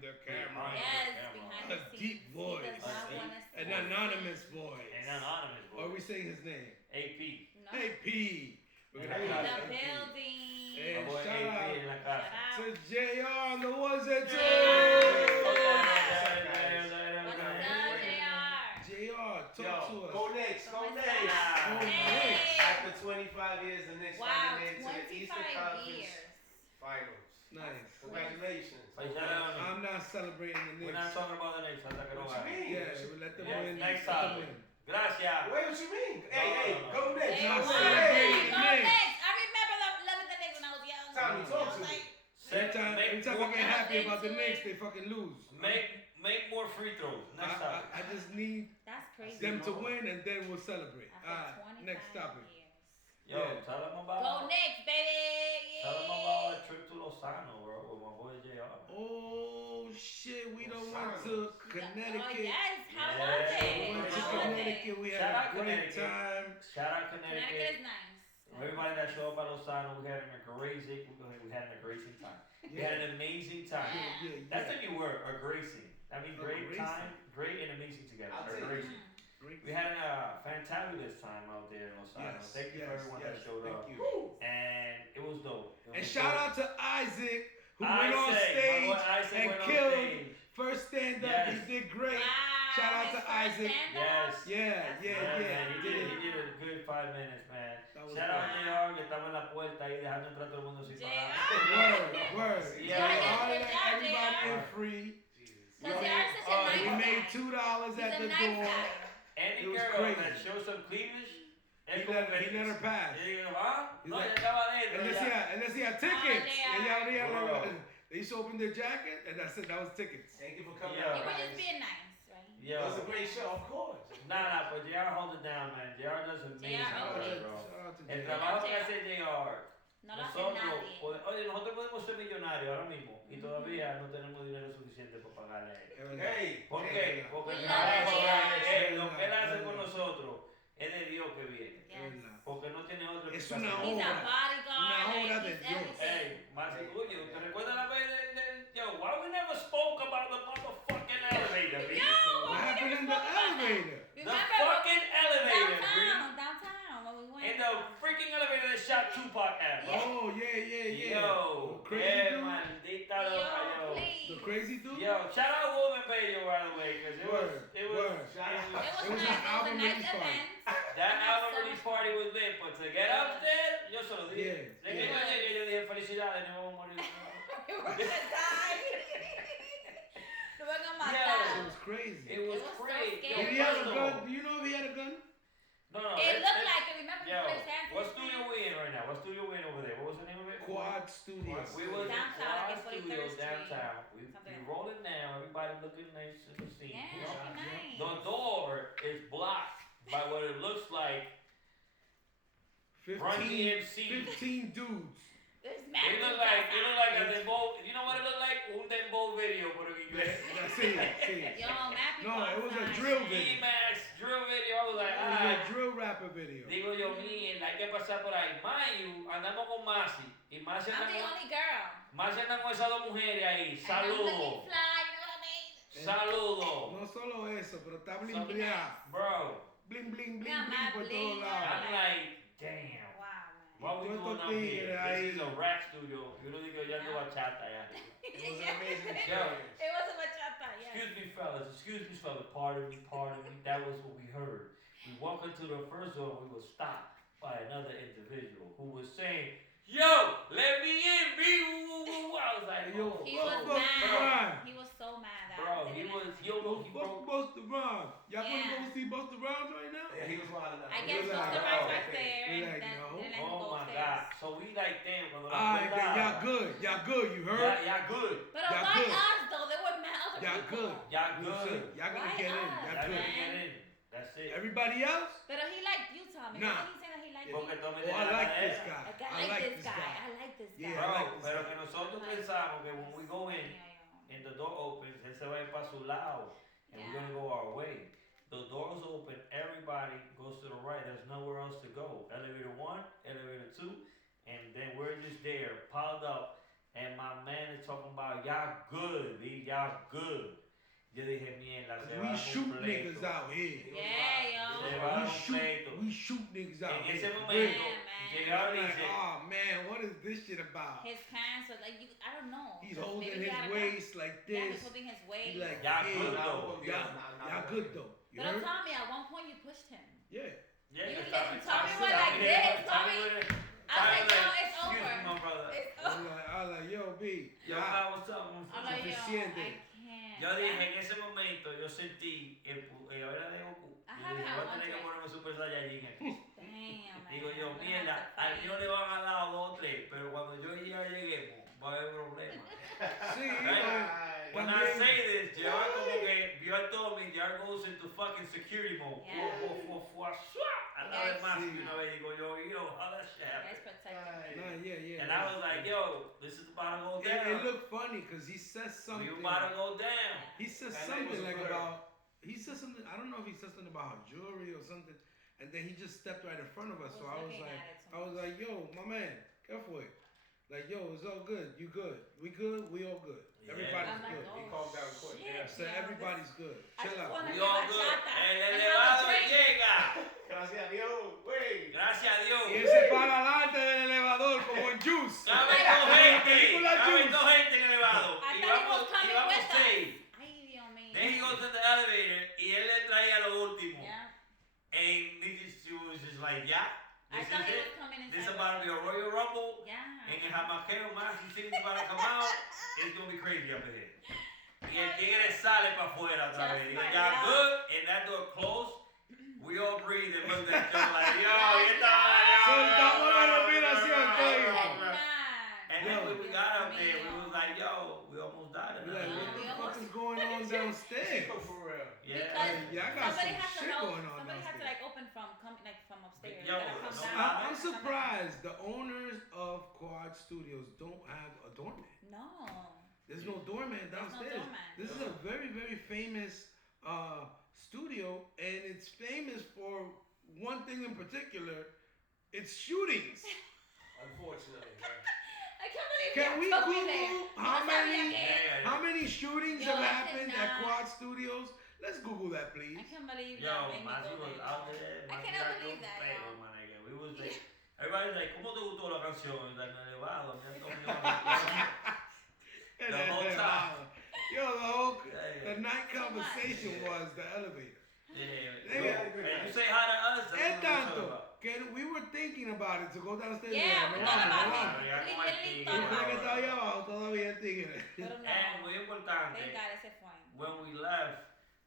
behind the camera. Yes, behind the A scenes. deep He voice. does not want to An see. anonymous voice. An anonymous Or are we voice. saying his name? AP. No. Hey P. We're gonna In call la him The AP. building. Hey, My boy shout AP out in la Shout casa. out. to JR on the ones and twos. What's up, JR? JR, talk to us. Go Knicks, go What's Knicks. up? Go Hey. Knicks. After 25 years, the Knicks Wow, finally made it to the Eastern 25 Conference years. Finals. Nice. Congratulations. I'm not celebrating the We're not Knicks. talking about the Knicks. Hasta que no What you ganen. mean? Yeah, we let them Yes, win. next Let them time. win. Gracias. Wait, what you mean? Hey, No. go Knicks. They Y'all won. celebrating Go the Knicks. Knicks. I remember the Knicks when I was young. Tommy, talk I was to me. like, Every time I get happy about the Knicks, they fucking lose. Make more free throws. Next topic. I just need that's crazy. them to win and then we'll celebrate. After Alright, 25 next topic. years. Yo, Yeah. tell them Go about. Knicks, baby. Tell them about a trip to Lozano, bro, with my boy JR. Oh shit, we done went to Oh, Connecticut. yes. How Yeah. was We it? went to How was it? Connecticut. We Shout had out a great Connecticut. time. Shout out Connecticut Connecticut. is nice. Everybody that showed up at Lozano, we had an amazing time. We had an amazing time. Yeah. That's the new word, a gracing. That means A great gracing. time, great and amazing together. I'll A take it. gracing. Great. We had a fantabulous time out there in Lozano. Yes, Thank you yes, for everyone yes, that showed thank up. you. And it was dope. It And was shout dope. out to Isaac who went on Isaac, my stage boy Isaac and went on killed. stage. First stand up, Yes. he did great. Wow, Shout out his to first Isaac. stand-up? Yes. Yeah, That's yeah, Yeah, yeah. man, He did he it. did a good 5 minutes, man. That was Shout out great. JR que estaba en la puerta ahí dejando entrar todo el mundo sin pagar. Word. Yeah. All Good let job, everybody JR. in free. Jesus. Because We they are such a Oh, nice we guy. made $2 He's at a the nice door. guy. Any It was girl crazy. that shows some cleavage, He let her pass. Y digo, ah, He's no, like- ya estaba adentro. Unless he had tickets. they And are. y'all Bro. they used to open their jacket and that's it. That was tickets. Thank you for coming Yeah. out, You were guys. just being nice, right? It was a Yo, great show, of course. nah, but JR holds it down, man. JR does amazing JR, work, okay. bro. Shout out to El JR. trabajo que hace JR, No lo hace nosotros, nadie. oye, nosotros podemos ser millonarios ahora mismo y todavía no tenemos dinero suficiente para pagarle a él. Es verdad. Hey, ¿Por Es qué? verdad. Porque We el love trabajo it, que lo JR. que él hace Es con verdad. nosotros es de Dios que viene. Es Yes. verdad. Porque no tiene otra Es explicación. una He's a obra. bodyguard. Una like, obra de he's Dios. everything. Hey, más oye, ¿te recuerdas la vez del yo? Why we never spoke about the motherfucking elevator, B? Yo, What happened in the elevator? The Remember fucking elevator, B. downtown, when we went. In the freaking elevator that shot Tupac at. Yeah. Oh, yeah. Yo, The crazy yeah, dude? maldita Yo, loca, please. The crazy dude? yo. Shout out Woman Bello, by the way, because Word. It was It was nice. an It was a album nice release party. event. that We had album so release much party was lit, but to get upstairs, yo se lo dije. Yeah, De que yeah. yo llegué, yo dije felicidades, no vamos a morir. We were gonna die. Lo van a It matar. was crazy. It was It was so great. scary. Did he Yo, have a first of gun? all- Do you know if he had a gun? No, It looked like it. Remember Yo, he put his hands in what his studio pants? we in right now? What studio we in over there? What was the name of it? Quad Studios. We was Downtown, in like Quad in 43rd Studios Street. downtown. We Something like rolling now. Everybody looking nice in the scene. Yeah, you know? looking nice. The door is blocked by what it looks like 15, DMC. 15 dudes. There's It magic look like a outside. dembow. You know what it looked like? Un dembow video, pero en inglés. See it. Yo, mad people No, it was a outside. drill video. E-Max drill video. I was like, It was ah. a drill rapper video. Digo yo, mierda, hay que pasar por ahí. Mayu, andamos con Masi. Y Masi I'm anda the con, only girl. Masi anda con esas dos mujeres ahí. And I'm Saludo. looking fly, you know what I mean? Saludo. No solo eso, pero está So- blimbleado. Bro, Bling, bling, bling, Yeah, bling my por bling, todos yeah. lados. I'm like, damn. Wow, What we Todos doing estos out here? tigres ahí. This is a rap studio. Yo no digo ya ando bachata ya. It was an amazing Yo. experience. It was a bachata, yeah. Excuse me, fellas. Pardon me. That was what we heard. We walk into the first door, we were stopped by another individual who was saying, "Yo, let me in, B." I was like, Yo, "Oh, He fuck was Busta mad. Rhymes. He was so mad. that bro, I he didn't- was, Yo, he fuck broke." Busta Rhymes. Y'all Yeah. wanna go see Busta Rhymes right now? Yeah, he was wild enough. I He guess was Busta like, Rhymes oh, right okay. there. He And like, then, no. then let him Oh go my upstairs. God! So we like, damn, cuando la Alright, then puerta- y'all good. Y'all good, you heard? Y'all good. But Y'all why good. us though? There were mad other Y'all people. good. Y'all You see? good. Y'all gonna Why get in. us? Y'all Y'all good. gonna get in. That's it. Everybody else? But he liked you, Tommy. Nah. Wasn't he saying that he liked you? Porque tú me Oh, I tienes like la this cadera. guy. Like, I like this guy. I like this guy. Yeah, Bro, I like this pero guy. que nosotros Like pensamos que when we go in Yeah, yeah. and the door opens, él se va a ir para su lado and we're gonna go our way. The doors open, everybody goes to the right. There's nowhere else to go. Elevator 1, elevator 2, and then we're just there, piled up and my man is talking about y'all good, B, y'all good. Yo dije, mierda, se va We a shoot un niggas pleito. out here. Yeah, Se yo. va a un We pleito. shoot niggas out En ese here. momento, Yeah, man. llegaron y Like, dice, oh man, what is this shit about? His pants are like, I don't know. He's Just holding maybe he his had a gun. waist like Yeah, he's this. holding his waist. He like, Y'all hey, good Nah, though. y'all good though. You But heard? Tommy, at one point you pushed him. Yeah. yeah, You Tommy- didn't- Tommy Tommy went like did- this, Tommy Tommy- went- I was like, Tommy no, it's excuse over. me, my brother. It's I over. was like, yo, B. Yo, ya. pa, what's up? I'm like, yo, I Suficiente. can't. Yo dije, en ese momento, yo sentí era de Goku. I Y haven't dije, had voy a one tener que drink. ponerme Super Saiyajin aquí. Damn, man. Digo yo, I'm gonna mierda, have to al fight. mío le van a dar 2 o 3, pero cuando yo ya lleguemos, va a haber problemas. Sí, Right? When I say this, J.R. como que vio a Tommy, J.R. goes into fucking security mode. Yeah. A la vez más, Sí. y una vez digo yo, how that shit Yeah, happen? it's protected. Nah, yeah. And I was like, yo, this is about to go It down. looked funny because he says something. We about to go down. He says That something nigga was like a about. He said something. I don't know if he said something about her jewelry or something, and then he just stepped right in front of us. So I was looking like, at it so much. yo, my man, careful it. Like, yo, it's all good. You good? We good? We all good. Yeah. Everybody's I'm like, good. oh, He calmed down quick. shit, Yeah. So yo, everybody's good. I Chill just out. wanna We get all my good. chata El and have a elevado drink. llega. Gracias a Dios, güey. Gracias a Dios. Y ese para adelante del elevador como en Juice. Cabe Ay, dos gente. película Cabe Juice. dos gente en el elevado. I Y thought he was vamos coming with us. 6. Ay, Dios mío. Then he goes to the elevator y él le traía lo último. Yeah. And she was just like, yeah, I this thought is he it. was coming inside. This is about to be a Royal Rumble. Yeah. En el jamaqueo más y things about to come out. It's gonna be crazy up in here. Y el tigre sale para afuera otra vez. Just Y like y'all that. good, and that door closed. We all breathed and looked at each other like, yo, you Soltamos la respiración, I coño. cannot. And then when we got up there, we was like, yo, we almost died. We're like, what the Yeah. fuck is going on downstairs? For real. Yeah. Because Yeah, I got somebody some has to shit help. going on Somebody has to downstairs. like open from upstairs. Yo, You gotta come no, down. I'm surprised the owners of Quad Studios don't have a doorman. No. There's no doorman There's no downstairs. doorman. This is a very, very famous studio, and it's famous for one thing in particular. It's shootings. Unfortunately, right? I can't believe Can we you took me Google there. how No sabía many- que- How many shootings Yo, have I happened at cannot. Quad Studios? Let's Google that, please. I can't believe Yo, y'all made me Masi go was there. out there. I Masi cannot sacó believe un that, pelo, yo. man, nigga. We was like, everybody's like, ¿cómo te gustó la canción? En el elevado, me Antonio. And The then- whole time. Yo, Yeah, the night So much. conversation was the elevator. yeah. And you say hi to us. That's Es what we're talking tanto about. que we were thinking about it to go downstairs. Yeah, no we vamos, thought no about vamos. it. Ya como el Literally tigre. thought Yo creo que está about ahí it. abajo todavía el tigre. Pero no. And muy importante, Thank God ese fue. when we left,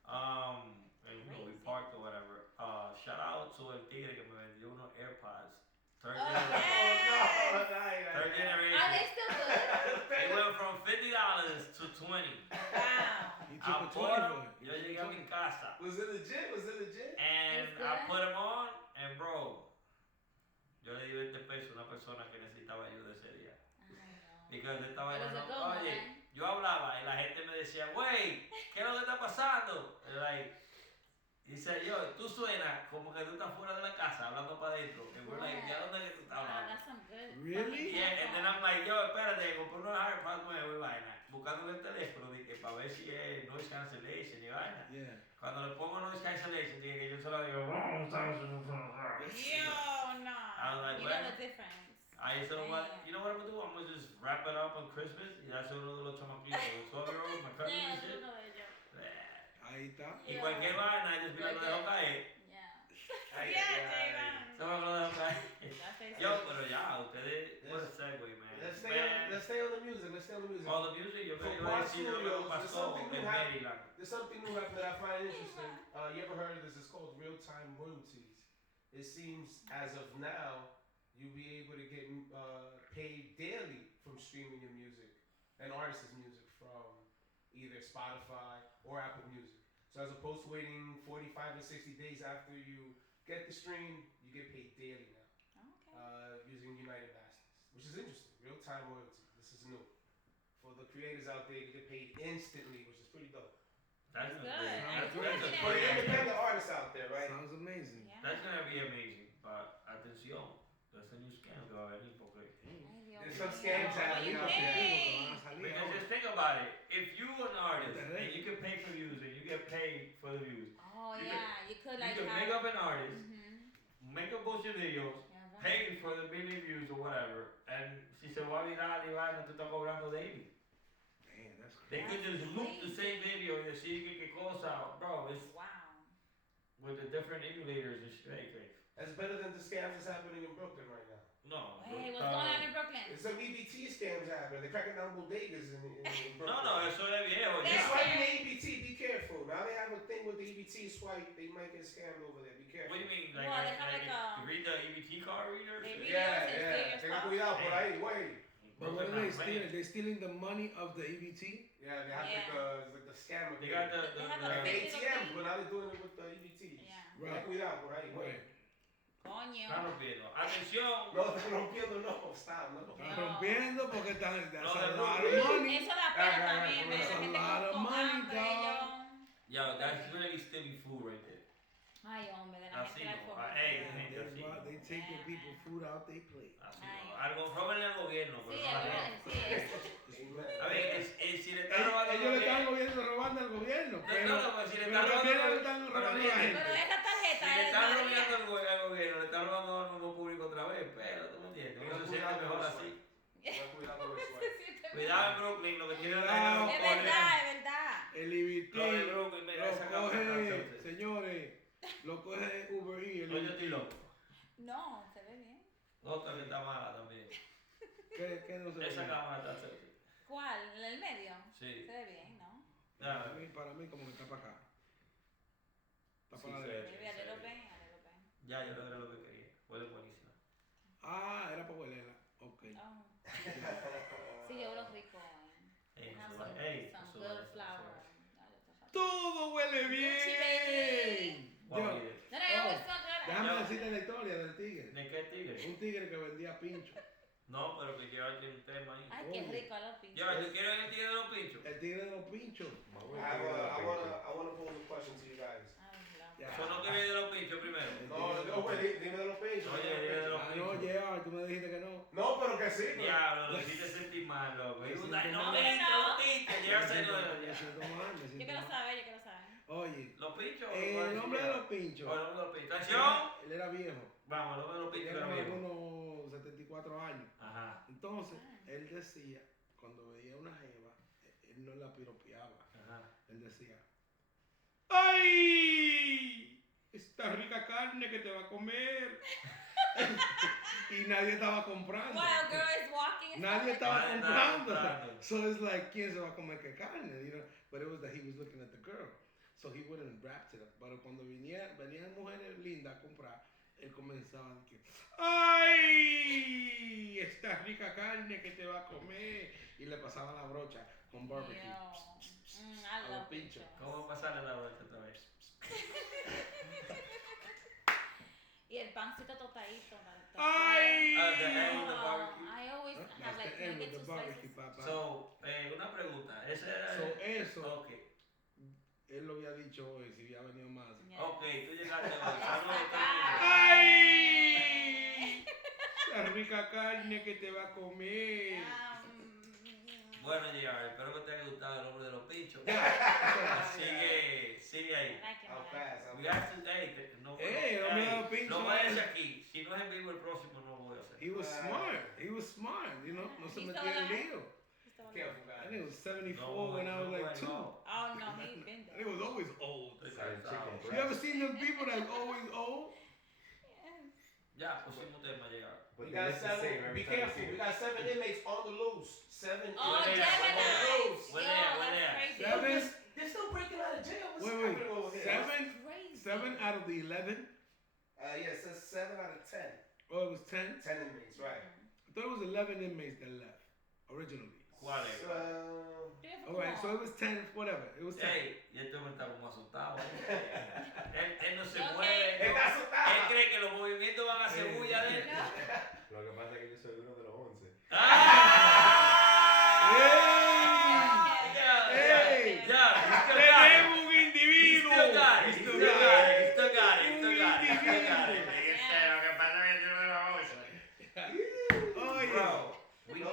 and you know, we parked or whatever, shout out to el tigre que me vendió unos AirPods. Third Oh, generation. yeah. No, Third Are generation. they still good? It went from $50 to $20. Wow. He I took a bought 20 them. for it. Yo llegué a mi casa. Was it legit? Was it legit? And It's I good. put them on, and bro, yo le di 20 pesos a una persona que necesitaba ayuda ese día. Because estaba It was a diciendo, good one, oye, eh? yo hablaba y la gente me decía, güey, ¿qué es lo que está pasando? And like, dice yo, tú suenas como que tú estás fuera de la casa hablando para adentro. And we're like, ¿ya dónde es que tú estás Wow, hablando? that's some good. Really? Yeah, and then I'm like, yo, espérate, compré unos AirPods nuevos y vaina. Buscando en el teléfono, dije, para ver si es noise cancellation y vaina. Yeah. Cuando le pongo noise cancellation, dije que yo solo digo, Yo, no. I was like, You what? know the difference. I said, what? You know what I'm gonna do? I'm gonna just wrap it up on Christmas. Y hace uno de los chamaquitos, los 12-year-olds, my cousins Yeah, and it's shit. uno de ellos. Ahí está. Y cualquier vaina, just mira, lo dejo caer. Yeah. Ay, Yeah, ay, J-Man. Solo que lo dejo caer. That's it. Yo, pero ya, ustedes, what a segue, man. Let's stay on the music. Let's stay on the music. All the music, yo For creo que Quad sí, lo que Studios, pasó there's something en new happening. Maryland. There's something new happening that I find interesting. You ever heard of this? It's called real-time royalties. It seems as of now, you'll be able to get paid daily from streaming your music, an artist's music from either Spotify or Apple Music. So as opposed to waiting 45 or 60 days after you get the stream, you get paid daily now Okay. using United Masters, which is interesting. Real-time royalty. This is new. For the creators out there, you get paid instantly, which is pretty dope. That's Good. That's, I'm that's, looking a at For the it. great independent artists out there, right? Sounds amazing. Yeah. That's gonna be amazing, but atención, ese new scam que va a venir porque Ay, Dios This some scams happening out there. Because just think about it. If you an artist and you can pay for views and you get paid for the views, Oh You yeah, you could like you can have. make up an artist, Mhm. make a bunch of videos, Yeah, right. pay for the million views or whatever, and si se va a viral y vaina, tú estás cobrando daily. Man, that's They crazy. could just loop the same video and see qué cosa, bro. It's Wow. with the different emulators and shit. That's better than the scams that's happening in Brooklyn right now. No. Hey, what's going on in Brooklyn? There's some EBT scams happening. They're cracking down bodegas in Brooklyn. No, eso es viejo. You Yeah. swipe the EBT, be careful. Now they have a thing with the EBT swipe. They might get scammed over there. Be careful. What do you mean? Well, they have like a- you read the EBT card reader? They read- Yeah, Videos and yeah. still your Tenga stuff. cuidado por Hey. ahí, güey. But what are they stealing? They stealing the money of the EBT? Yeah, they have Yeah. like the scammer. They got the They have the a big- ATMs, but now they're doing it with the EBTs. Yeah. Tenga cuidado por ahí, güey. Right. Coño. Está rompiendo. Atención. No, están rompiendo, no. Stop, no. Están No. rompiendo porque están. That's No, a they're lot not. of money. Eso da Ah, pena ah, también, ah, ver that's la a gente lot of con money, hambre, dog. Yo, that's really stealing food right there. Ay, hombre, de la Así gente la no. forma. Ey, And gente, they, así. they taking people food out they plate. Así Ay. no. Algo, róbenle al gobierno, Sí, pero es no al verdad, gobierno. sí. A ver, si le están robando al Ellos le están gobierno. robando al gobierno, No, pero, no, pues si le pero están también robando le están pero robando a la mire, gente. Pero esa tarjeta Si le es están María. robando al gobierno, le están robando al mismo público otra vez, pero tú me entiendes. Uno se siente mejor así. Tenga cuidado con eso. Cuidado en Brooklyn, lo que tiene Cuidado. la Es verdad, es verdad. El EBT Lo de Brooklyn, mira, esa lo cámara. coge, señores, lo coge Uber Eats. el No, yo EBT. estoy loco. No, se ve bien. Otra que está mala también. ¿Qué no se ve? Esa cámara está sexy. ¿Cuál? ¿El medio? Sí. Se ve bien, ¿no? Ya, Para mí como que está para acá. Está Sí, para la se ve. derecha. Maybe a little bit, a little bit. ya, yo logré lo que quería. Huele buenísima. Ah, era para huelerla. Ok. Oh. Sí, yo lo rico. Ey, Have eso some, va- ey, some eso good va- flour. Todo huele Gucci, bien. baby. Vamos a Yo, ir. No, no, Oh, it's so good. déjame Yo- decirte la historia del tigre. ¿De qué tigre? Un tigre que vendía pincho. No, pero que lleva aquí un tema ahí. Ay, qué rico los pinchos. Yo, ¿tú quieres el tigre de los pinchos? El tigre de los pinchos. I wanna pose a question to you guys. Ya. Eso no quiere ir de los pinchos primero. No, güey, dime de los pechos. Oye, dime de los Ah, no, yeah, tú me dijiste que no. No, pero que sí, pues. Diablo, lo hiciste sentir mal, loco. Y Me uno, siento ay, no mal. viste, no viste. Llega a Me ser siento- me los siento mal, me Yo siento quiero mal. saber, yo quiero saber. Oye, los pinchos. el nombre de los pinchos. O el nombre de los pinchos. ¡Atención! Él era viejo. Vamos, el nombre de los Tenía pinchos como era mismo. algunos 74 años. Ajá, Entonces, él decía, cuando veía una jeva, él no la piropeaba. ajá. Él decía, ¡ay! Esta rica carne que te va a comer. Y nadie estaba comprando. While girl is walking. and Nadie stuff like estaba Nadie comprando. estaba comprando. So it's like, ¿quién se va a comer qué carne? You know? But it was that he was looking at the girl. So he wouldn't wrap it up. Pero cuando venían mujeres lindas a comprar, él comenzaba a decir, ¡ay! Esta rica carne que te va a comer. Y le pasaba la brocha con that. barbecue. Yo, I A los love pinchos. pinchos. ¿Cómo pasarle la vuelta otra vez? Y el pancito tostadito. ¡Ay! Ah, the end with the barbecue. I always That's have like, the can I end get with two the barbecue, slices? papá. So, una pregunta. Ese era. So, eso, Ok, él lo había dicho hoy, si había venido más. Yeah. ok, tú llegaste hoy. Esa Saludos, cara. ¡Ay! La rica carne que te va a comer. Bueno, J.R., espero que te haya gustado el nombre de los pinchos. Ya. Sigue ahí. How fast, how We have to, no, El nombre de los pinchos. no vayas aquí. Si no es en vivo el próximo, no voy a hacer. He was smart. He was smart. You know, no se He's metía en still lío. Careful, I guys. think it was 74 No, when I was no, like 2. no. Oh no, he been And there. it was always old. Fried chicken You ever seen them people that's always old? Ya, pusimos tema, J.R. We But got it's the same seven. every Be time you careful. see We it. got 7 inmates on the loose. 7 Oh, Where they inmates at? on the Gemini! loose. Where Yo, they at? Where they that's at? crazy. Seven. They're still breaking out of jail. What's Wait, happening over here? Crazy. 7 out of the 11. Yeah, it says 7 out of 10. Oh, it was 10. 10 inmates, right? I thought it was 11 inmates that left originally. ¿Cuál es? So, All right, so it was 10. Whatever. It was 10. Ey, y este hombre está como asustado. Él no se Ok. mueve. Está Él asustado. cree que los movimientos van a hacer bulla de él. Lo que pasa es que yo soy uno de los 11. ¡Ey! Ya, ¡Tenemos un individuo! Still got it. He Still still got got it. it. Still got it. Un Still got it. Still got it. individuo. Lo que pasa es que yo no lo uso. Oye, Bro, we No,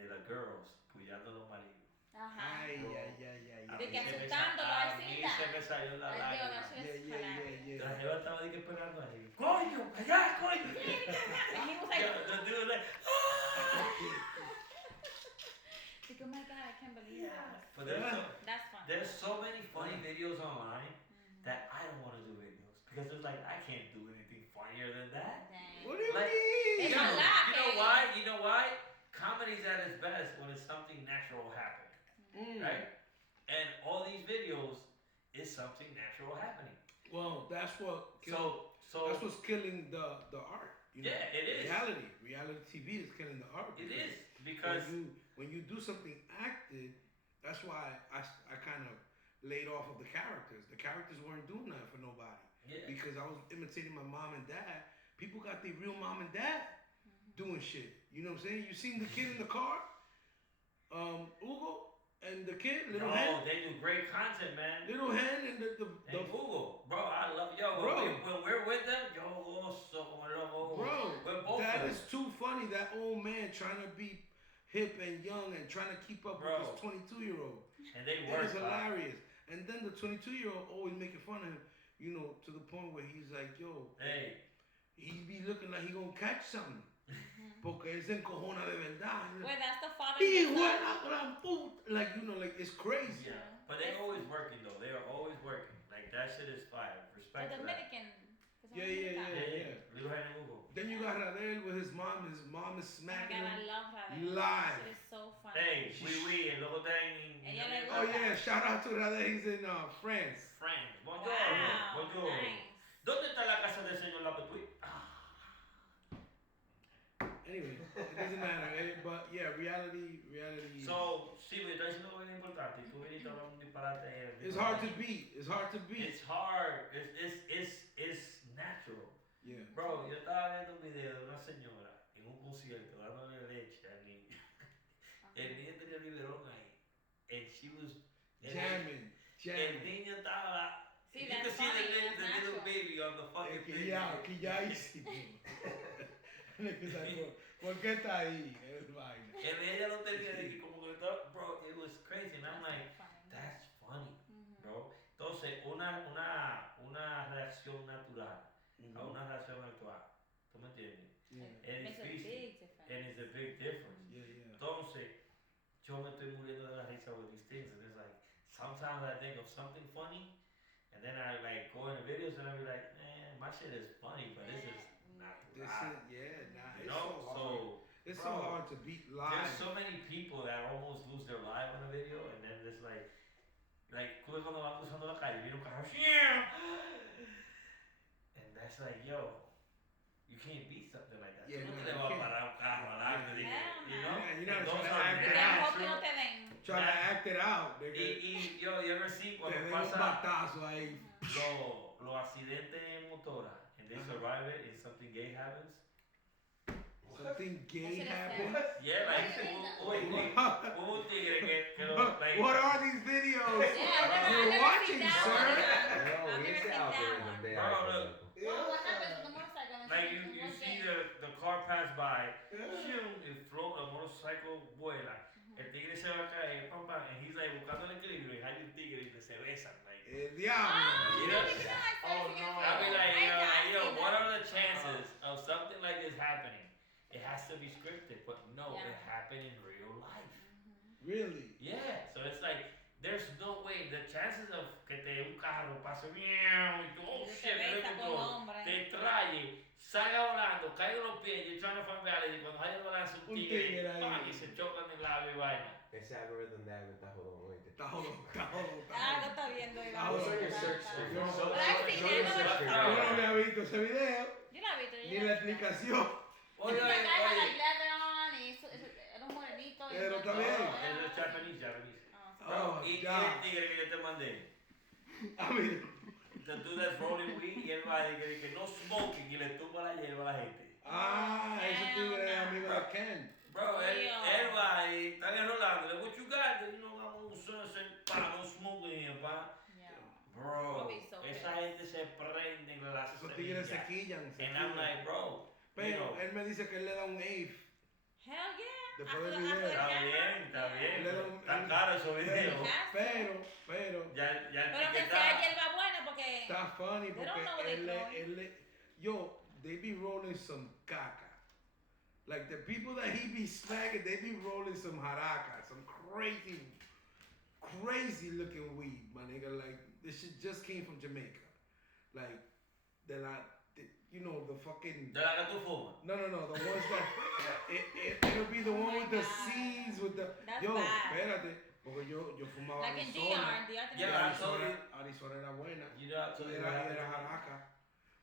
de las girls puyando a los maridos. Ajá. Ay, Bro. ay, ay, ay, A De ay. que mí se me asustándolo, sa- así, a mí da. se me salió la Ay, Dios, lágrima. that shit is Yeah, yeah, hilarious. yeah, La yeah. jeva estaba de que esperando ahí. ¡Coño! ¡Allá, coño! And he was like, The dude was like, ¡ah! like, oh my God, I can't believe that. But That's fun. there's so many funny videos online that I don't want to do videos because it's like I can't do anything funnier than that. Dang. What do you Like, mean? It's a lot, You know eh? why? You know why? Comedy's at its best when it's something natural happening, Mm. right? And all these videos is something natural happening. Well, that's what killed, So that's what's killing the art. You know? yeah, it is. Reality TV is killing the art. It because is because when you do something acted, that's why I kind of laid off of the characters. The characters weren't doing that for nobody yeah, because I was imitating my mom and dad. People got their real mom and dad doing shit. You know what I'm saying? You seen the kid in the car, Hugo, and the kid, little hen, they do great content, man. little hen, and the And Google, bro, I love yo. Bro. When we're with them, yo, so como loco. bro. We're both That of is too funny. That old man trying to be hip and young and trying to keep up Bro. with this 22-year-old. and they That work. is hilarious. And then the 22-year-old always making fun of him, you know, to the point where he's like, yo, Hey, he be looking like he gonna catch something. Porque él se encojona de verdad. Wait, that's the father. Hijo de and la gran puta. Like, you know, like, it's crazy. yeah, but they're always working though. They are always working. Like that shit is fire. the Respect to that. Dominican. Yeah, yeah, yeah. Little hand and Google. Then you got Radel with his mom. His mom is Oh my smacking God, I him. love Radel. Live. It is so funny. Hey, we, el loco está en. Ella le Oh, yeah. Shout out to Radel. He's in France. France. Bonjour. Wow, Bonjour. nice. ¿Dónde está la casa del señor Lapetui? Anyway, it doesn't matter. But yeah, reality. So, sí, me está diciendo algo bien importante. Y tú viniste a hablar un disparate. It's hard to beat. It's hard to beat. It's hard. It's natural. Yeah. Bro, yo estaba viendo un video de una señora en un concierto dándole leche al niño. El niño tenía el biberón ahí. And she was. Jamming. El niño estaba. See, You that's could see funny, the that's little natural. baby on the fucking video. Quilladísimo. ¿Por qué está ahí? Es vaina. And ella lo tenía de que como que estaba. Bro, it was crazy. And I'm like, Funny. that's funny, Mhm. bro. Entonces, una reacción natural a una reacción virtual. ¿Tú me entiendes? Yeah. Es Makes a difícil. big difference. And it's a big difference. Yeah, yeah. Entonces, yo me estoy muriendo de la risa with these things, and it's like sometimes I think of something funny, and then I like go in the videos and I be like, man, my shit is funny, but this is not This right. is, yeah, nah, You it's know, so hard. It's so bro, hard to beat live. there's so many people that almost lose their life on a video, and then it's like tú ves cuando van cruzando la calle, viene un carro, and that's like, yo, you can't beat something like that. Yeah, Tú no no, te le you vas a can't. parar un carro adelante, Yeah. you Hell know? Yeah, you're not And trying those to are act it Pero out. mejor que natural. no te den. Try to act it out. Y yo ever see Te cuando den un pasa batazo ahí. los accidentes en motora and they survive it and something gay happens? Something gay That's what it happened. Yeah, like, hubo un tigre que lo, like, What are these videos? Yeah, I've You're never watching, seen that sir. one. Yo, I've never ese seen that algorithm one. de Bro, iPhone, look. loco. Well, what happens with the motorcycle? like you see the car pass by, shum, el motorcycle vuela, el tigre se va a caer, pam, pam, and he's like buscando el equilibrio y hay un tigre y se besan, like, El Oh, diablo. You know? oh no. I be like, yo, what are are the chances of something like this happening? It has to be scripted, but no, Yeah. it happened in real life. Really? Yeah, so it's like, there's no way, the chances of que un carro pase miau, y tú, oh shit, me control, te trae, salga volando, caiga los pies, you're trying to find balance, y cuando haya balance un Un tigre, tigre ahí. ¡pam! Y se chocan en el labio y vaina. Ese algorithm de iPhone está jodón, oíste. Está jodón, está jodón, está Ah, jodón. lo está viendo. Ah, What's on bueno. your search string? Yo no- So- But I've seen show it, your no, search it's string. Yo no había visto ese video, Yo la he visto. ni la explicación. Oye, La oye, cara, oye. like leather on, y eso, era un morenito. y Pero un- está bien. Eso es Japanese. Ah, Oh, Y el ya. tigre que yo te mandé, I mean, the dude that's rolling weed, y él va y que no smoking, y le tumba la hierba a la gente. ese tigre es amigo de Ken. Bro, él Dios. va y están enrolando, what you got? You know, I'm sunset, pa, no smoking here, pa. yeah. Bro, I'll be so esa gente se prende en las Esos tigres se semillas. quillan. se And I'm quillan. like, bro, you Pero know, él me dice que él le da un AIF. Hell yeah. Después del After video. the Está camera. bien, está bien. Le da un- Está caro esos videos. Pero, Ya Pero que sea etiquetado. hierba buena porque. está funny They porque don't know what they yo, they be rolling some caca. Like the people that he be smacking, they be rolling some jaraca, some crazy looking weed, my nigga. Like this shit just came from Jamaica. Like the fucking. De la que tú fumas. No, the ones that it'll be the Oh one my with the God. seeds with the. That's Yo, bad. espérate, porque yo fumaba Like in Arizona. DR Yeah, tenemos- I told you. Arizona era buena. You know, I told Y you what era happened. jaraca.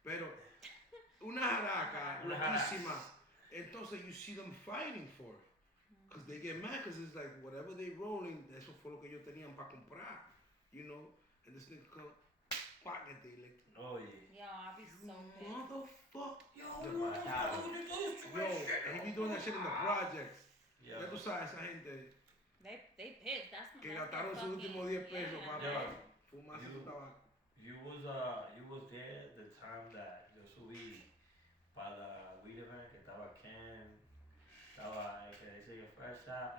Pero una jaraca Una loquísima. jaraca. Entonces you see them fighting for it. Because they get mad because it's like whatever they rolling, eso fue lo que ellos tenían para comprar. You know? And this nigga come, pocket they like, Oye. Yo, I'll be so pissed. motherfucker. Yo, Yo, and he be doing that shit in the projects. Yeah. Ya tú sabes, esa gente They pissed. That's que that's gastaron their sus últimos 10 fucking- pesos yeah. para Yeah. fumarse You- su tabaco. You was there the time that yo subí para la weed event que estaba Ken, estaba el que dice your first shot,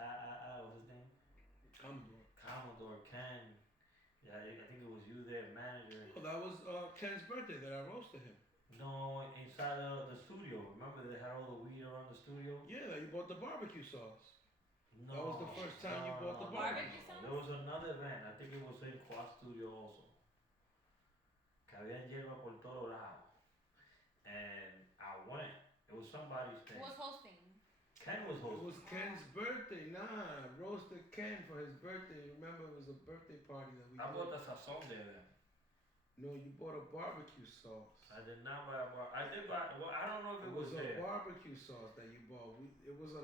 what's his name? Commodore Ken. Yeah, I think it was you there, manager. Oh, that was Ken's birthday that I roasted him. No, inside the studio. Remember they had all the weed around the studio? Yeah, that you bought the barbecue sauce. No. That was the first time you bought the barbecue sauce? There was another event. I think it was in Quad Studio also. Que había hierba por todos lados. And I went. It was somebody's thing. Who was hosting? Ken was It hosting. was Ken's birthday. Nah, roasted Ken for his birthday. Remember, it was a birthday party that we I bought did. the sazón there then. No, you bought a barbecue sauce. I did not buy a bar. I did buy. Well, I don't know if It it was was a there. barbecue sauce that you bought. It was a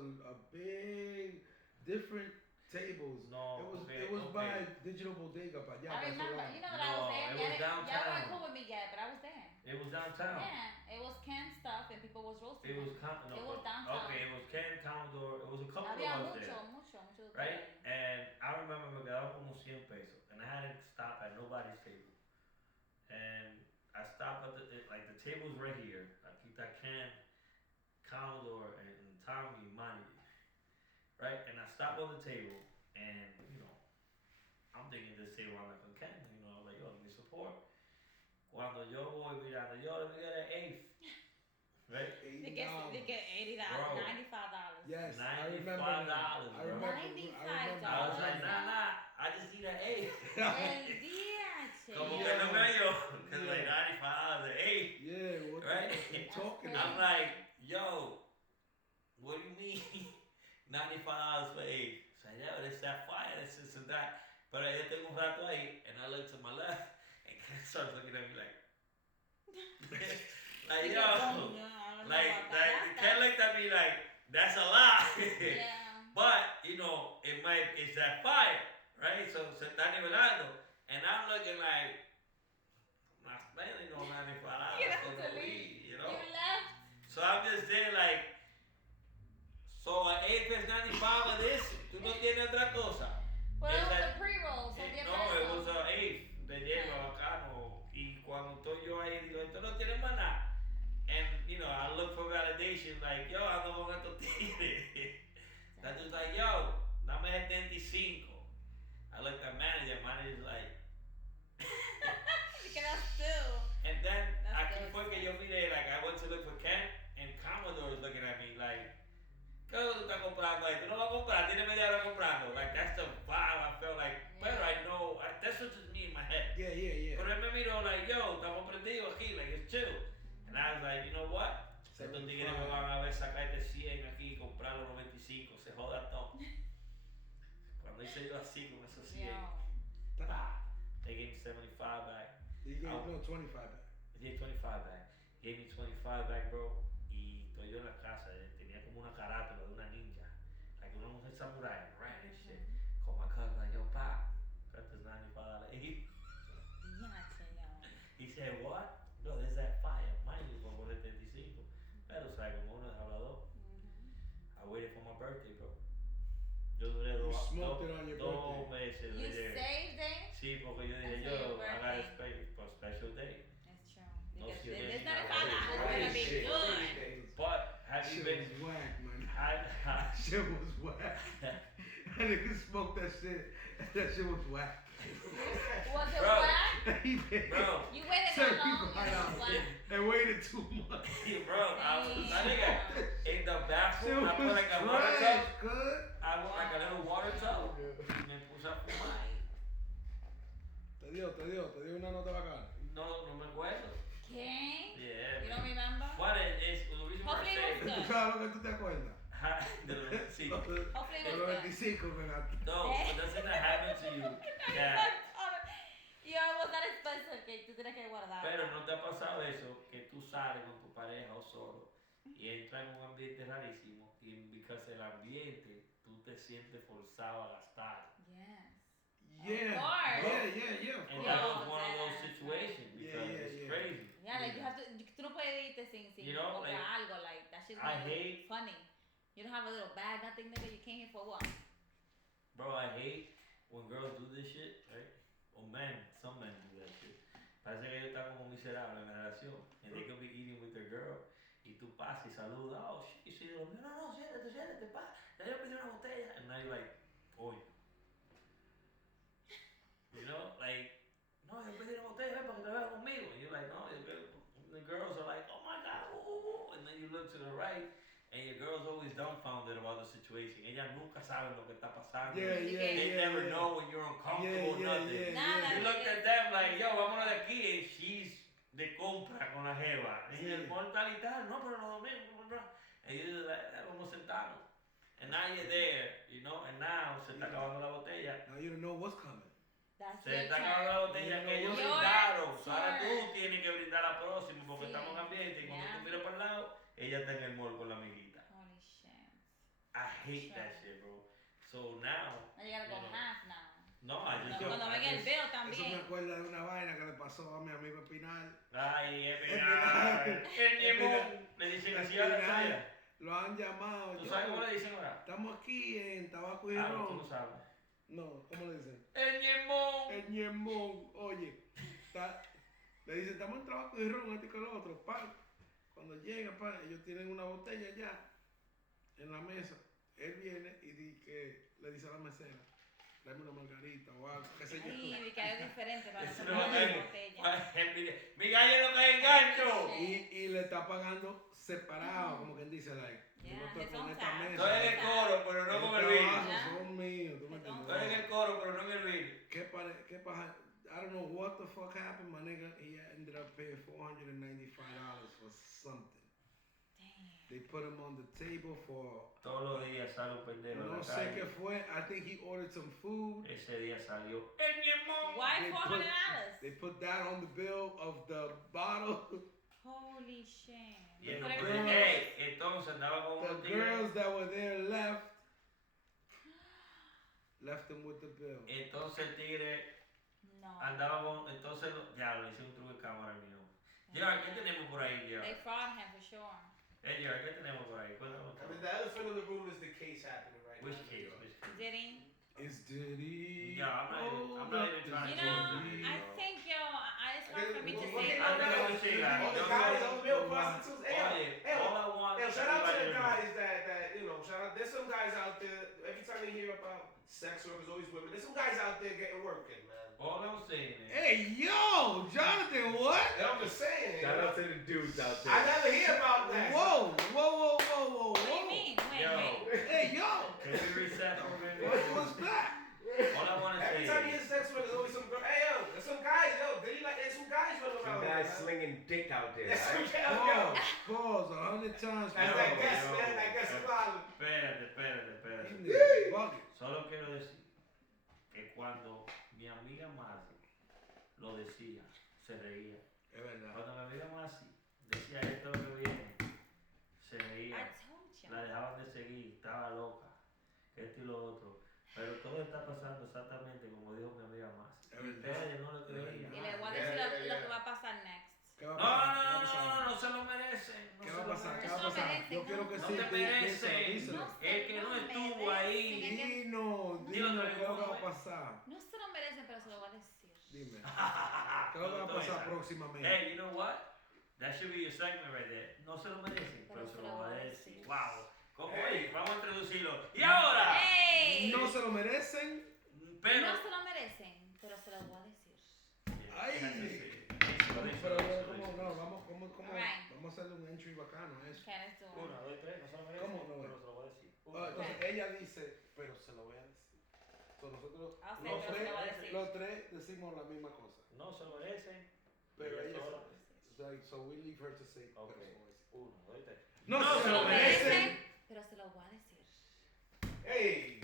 big, different tables. No, It was by Digital Bodega, but yeah, I that's remember. around. You know that I was No, there. it was Y'all downtown. weren't cool with me yet, but I was there. It was downtown. Yeah, it was canned stuff and people was roasting. It was it. no, It was but- downtown. Okay, it was Ken, Commodore. It was a couple Había of us mucho, there, mucho de right? todo. And I remember me quedaba como 100 pesos, and I hadn't stopped at nobody's table. And I stopped at like the table's right here. I keep that Ken, Commodore, and Tommy money, right? And I stopped on the table, and I'm thinking this table I'm like Ken, I was like, yo, let me support. Cuando yo voy mirando, yo let me get an eighth, right? They get $80, Bro. $95. Yes, I remember. $95, now. I bro. remember. I was like, nah, I just need an eighth. El día, che. Como que Yeah. no me yo, cause Yeah. like $95 an eighth. Yeah, what Right? the you talking That's I'm about? like, yo, what do you mean? $95 for eighth. So yeah, it's that fire, it's this and that. Pero yo tengo un rato ahí, and I look to my left, and Ken starts looking at me like, like yo, Ken looked at me like, that's a lie. Yeah. But, it's that fire, right? So se está nivelando. And I'm looking like, I'm not spending no $95 You have for to the leave. weed, You left. So I'm just there like, so an eighth is 95 of this, tú no tienes otra cosa. Well, it Is was that- a pre-roll, so No, 10 it was pesos. an eighth de hierba bacano. Y cuando estoy yo ahí, digo, esto no tiene más nada. And, I look for validation, like, yo, ando con estos tigres. That dude's like, yo, dame 75. I look at manager's like, Because that's still. and then, That's aquí good. fue que yo miré, like, I went to look for Ken, and Commodore was looking at me, like, ¿qué es lo que tú estás comprando ahí? Tú no vas a comprar, tienes media hora comprando. Like, that's the vibe I felt like, pero I know, that's what just me in my head. Yeah. Pero él me miró, like, yo, estamos prendidos aquí, like, it's chill. And I was like, you know what? Estos tigres me van a ver sacarte 100 aquí y comprar los 95, se joda todo. Cuando hice yo así con esos 100, Yo. pa, they gave me 75 back. You gave Oh. no 25 back. They gave 25 back. Gave me 25 back, bro. Y estoy yo en la casa, tenía como una carátula de una ninja. Like una mujer samurai, red and shit. Con my cousin, like, yo, pa, cut this $95. Yeah, che, yo. He said, what? No, there's that fire. Mine was por 75. Pero, o sea, como uno es hablador. I waited for my birthday, bro. Yo duré You dos smoked it on your meses. You de- saved it? Sí, porque yo dije, That's yo, your I got a birthday. special day. That's true. No, Because see, this then $95 you is got gonna be shit. good. But, have you Shit been, was whack, man. Shit was whack. I nigga smoked that shit. That shit was whack. Was it Bro. whack? He paid Bro, You waited Seven that long? people It was whack. and waited 2 months. bro, that nigga in the Shit bathroom, I put was like a water tub. trash, good. I want like a little water tub. Me puse a fumar. Te dio una nota bacana. No me acuerdo. ¿Qué? Yeah. You don't remember? What is the reason why I Hopefully it was say good. ¿Tú sabes lo que tú te acuerdas? de los 95. Hopefully it De was los good. 25, ¿verdad? No, but doesn't that happen to you? Yeah. Yo was not expensive que tú tienes que guardar. Pero no te ha pasado eso, que tú sales con tu pareja o solo y entras en un ambiente rarísimo y because el ambiente tú te sientes forzado a gastar. Yes. Yeah. Of course. Yeah. Of And course. that Yo, was one of those that's situations because Yeah, it's yeah. crazy. Yeah, like you have to. Tú no puedes irte sin You know, comprar like, algo like that. Shit's I not hate- funny. You don't have a little bag, nothing, nigga. You came here for what? Bro, I hate when girls do this shit, right? Or men, some men do that shit. Parece que ellos están como miserables en la relación. And they could be eating with their girl. Y tú pasas y saludas. Oh, shit. Y si yo, no, siéntate, pa. Ya yo pedí una botella. And now you're like, oye. You know, like, no, yo pedí una botella para que te veas conmigo. And you're like, no, the girls are like, oh my God, ooh. And then you look to the right. And your girl's always dumbfounded about the situation. Ella nunca sabe lo que está pasando. They never know when you're uncomfortable or nothing. Nada, You looked at them like, yo, vámonos de aquí. And she's de compra con la jeva. Y el mall tal y tal. No, pero los domingos. And you're like, vamos a sentarnos. And now you're there, you know. And now se está acabando la botella. Now you don't know what's coming. That's Se your está turn. acabando la botella que ellos Your brindaron. Ahora turn. tú tienes que brindar la próxima porque Sí. estamos en ambiente. Y cuando Yeah. tú miras para el lado, ella está en el mall con la amiguita. Holy shit. I hate that shit, bro. So now. Now you gotta go you know, half now. No, I just. Cuando I venga el just- bill Eso me también. acuerda de una vaina que le pasó a mi amigo Espinal. Ay, Espinal. el Niemón. Le dicen así a la Espinal. salida. Lo han llamado. ¿Tú yo, sabes cómo le dicen ahora? Estamos aquí en Tabaco y Ah, no, tú Ron. no sabes. No, ¿cómo le dicen? El Niemón. El ñemón. Oye, le dicen, estamos en Tabaco y Ron, esto y que lo otro. Pa. Cuando llega, pa, ellos tienen una botella ya en la mesa. Él viene y le dice a la mesera, tráeme una margarita o algo, qué sé yo. Ay, mi cara es diferente para Eso nosotros no la es- botella. Mi gallo no cae engancho. Y le está pagando separado, como quien dice, like, yo no Yeah, estoy his con own esta tax. mesa. Estoy en el coro, pero no Estos con el bill. vasos son míos, ¿tú me entiendes? Estoy en el coro, pero no en el bill. ¿Qué pasa? I don't know what the fuck happened, my nigga. He ended up paying $495 for something. Damn. They put him on the table for, Todos los días sale un pendejo en no la sé qué calle. fue. I think he ordered some food. Ese día salió el Niemón. Why They $400? They put that on the bill of the bottle. Holy shit. Y el Put the everything girls- else. entonces andaba con The unos tigres. girls that were there left him with the bill. Entonces el tigre No. andaba con. Entonces, ya lo hice un truco de cámara mío. Gerard, ¿qué tenemos por ahí, They Gerard? fraud him for sure. Gerard, ¿qué tenemos por ahí? Cuéntame. I mean, the elephant in the room is the case happening right Which now. case? Which case? Did he? It's Diddy. Yeah, I'm not even trying You to know, do I think it's hard for me to Well, say I'm that. not gonna say that. All the No, guys, no, all the male no, prostitutes. Hey, Oye, hey, all I want hey, is shout out to everybody the to know. guys that shout out. There's some guys out there. Every time they hear about sex workers, always women. There's some guys out there getting working, man. All I'm saying is. Hey, yo, Jonathan, what? And I'm just saying. Shout you out know, to the dudes out there. I never hear about that. Whoa. What do you mean? Wait, Yo. wait. Hey, yo. Can we reset already? What's that? All I want to Every say time you is. hear sex workers, always some girl. Hey, yo, there's some guys, yo. There's some guys running Some around. guys man. slinging dick out there, There's some right? guys, yo. Pause 100 times. That's Yo, that guess, yo. man. That guess a lot. Espérate. These niggas bugging. Solo quiero decir que cuando mi amiga Masi lo decía, se reía. Es verdad. Cuando mi amiga Masi decía esto es lo que viene, se I reía. told you. La dejaban de seguir, estaba loca, esto y lo otro. Pero todo está pasando exactamente como dijo mi amiga Masi. Es Y verdad. ustedes no lo creían. Y le voy a Yeah, decir yeah, lo que yeah. va a pasar next. ¿Qué va a No, pasar? no, ¿Qué va a no, pasar? no, no se lo merecen. No ¿Qué se va a lo pasar? ¿Qué merecen. va a Eso pasar? merece, Yo quiero que no sí. te merecen. Díselo. No El que no estuvo ahí. Dino, Dilo, ¿qué es lo que va no, a pasar? No se lo merece, pero se lo voy a decir. Dime. ¿Qué es lo que va a pasar próximamente? Hey, you know what? That should be your segment right there. No se lo merecen, pero se lo voy a decir. Wow. ¿Cómo Hey. es? Vamos chilo. Y ahora. ¡Ey! No se lo merecen. Pero. No se lo merecen, pero se los voy a decir. Ay. Pero ¿cómo no? ¿Cómo Alright. vamos a hacerle un entry bacano a eso? Okay, let's do Uno, one. dos, tres, no se lo merece. ¿Cómo no? Pero se lo voy a decir. Entonces ella dice, pero se lo voy a decir. Entonces nosotros I'll say, los pero se lo voy a tres, decir. los tres decimos la misma cosa. No se lo merecen. Pero Ella ella sola. like, so we leave her to say, Ok. pero se lo voy a decir. Uno, dos, tres. No, No se lo merecen. pero se lo voy a decir. Hey.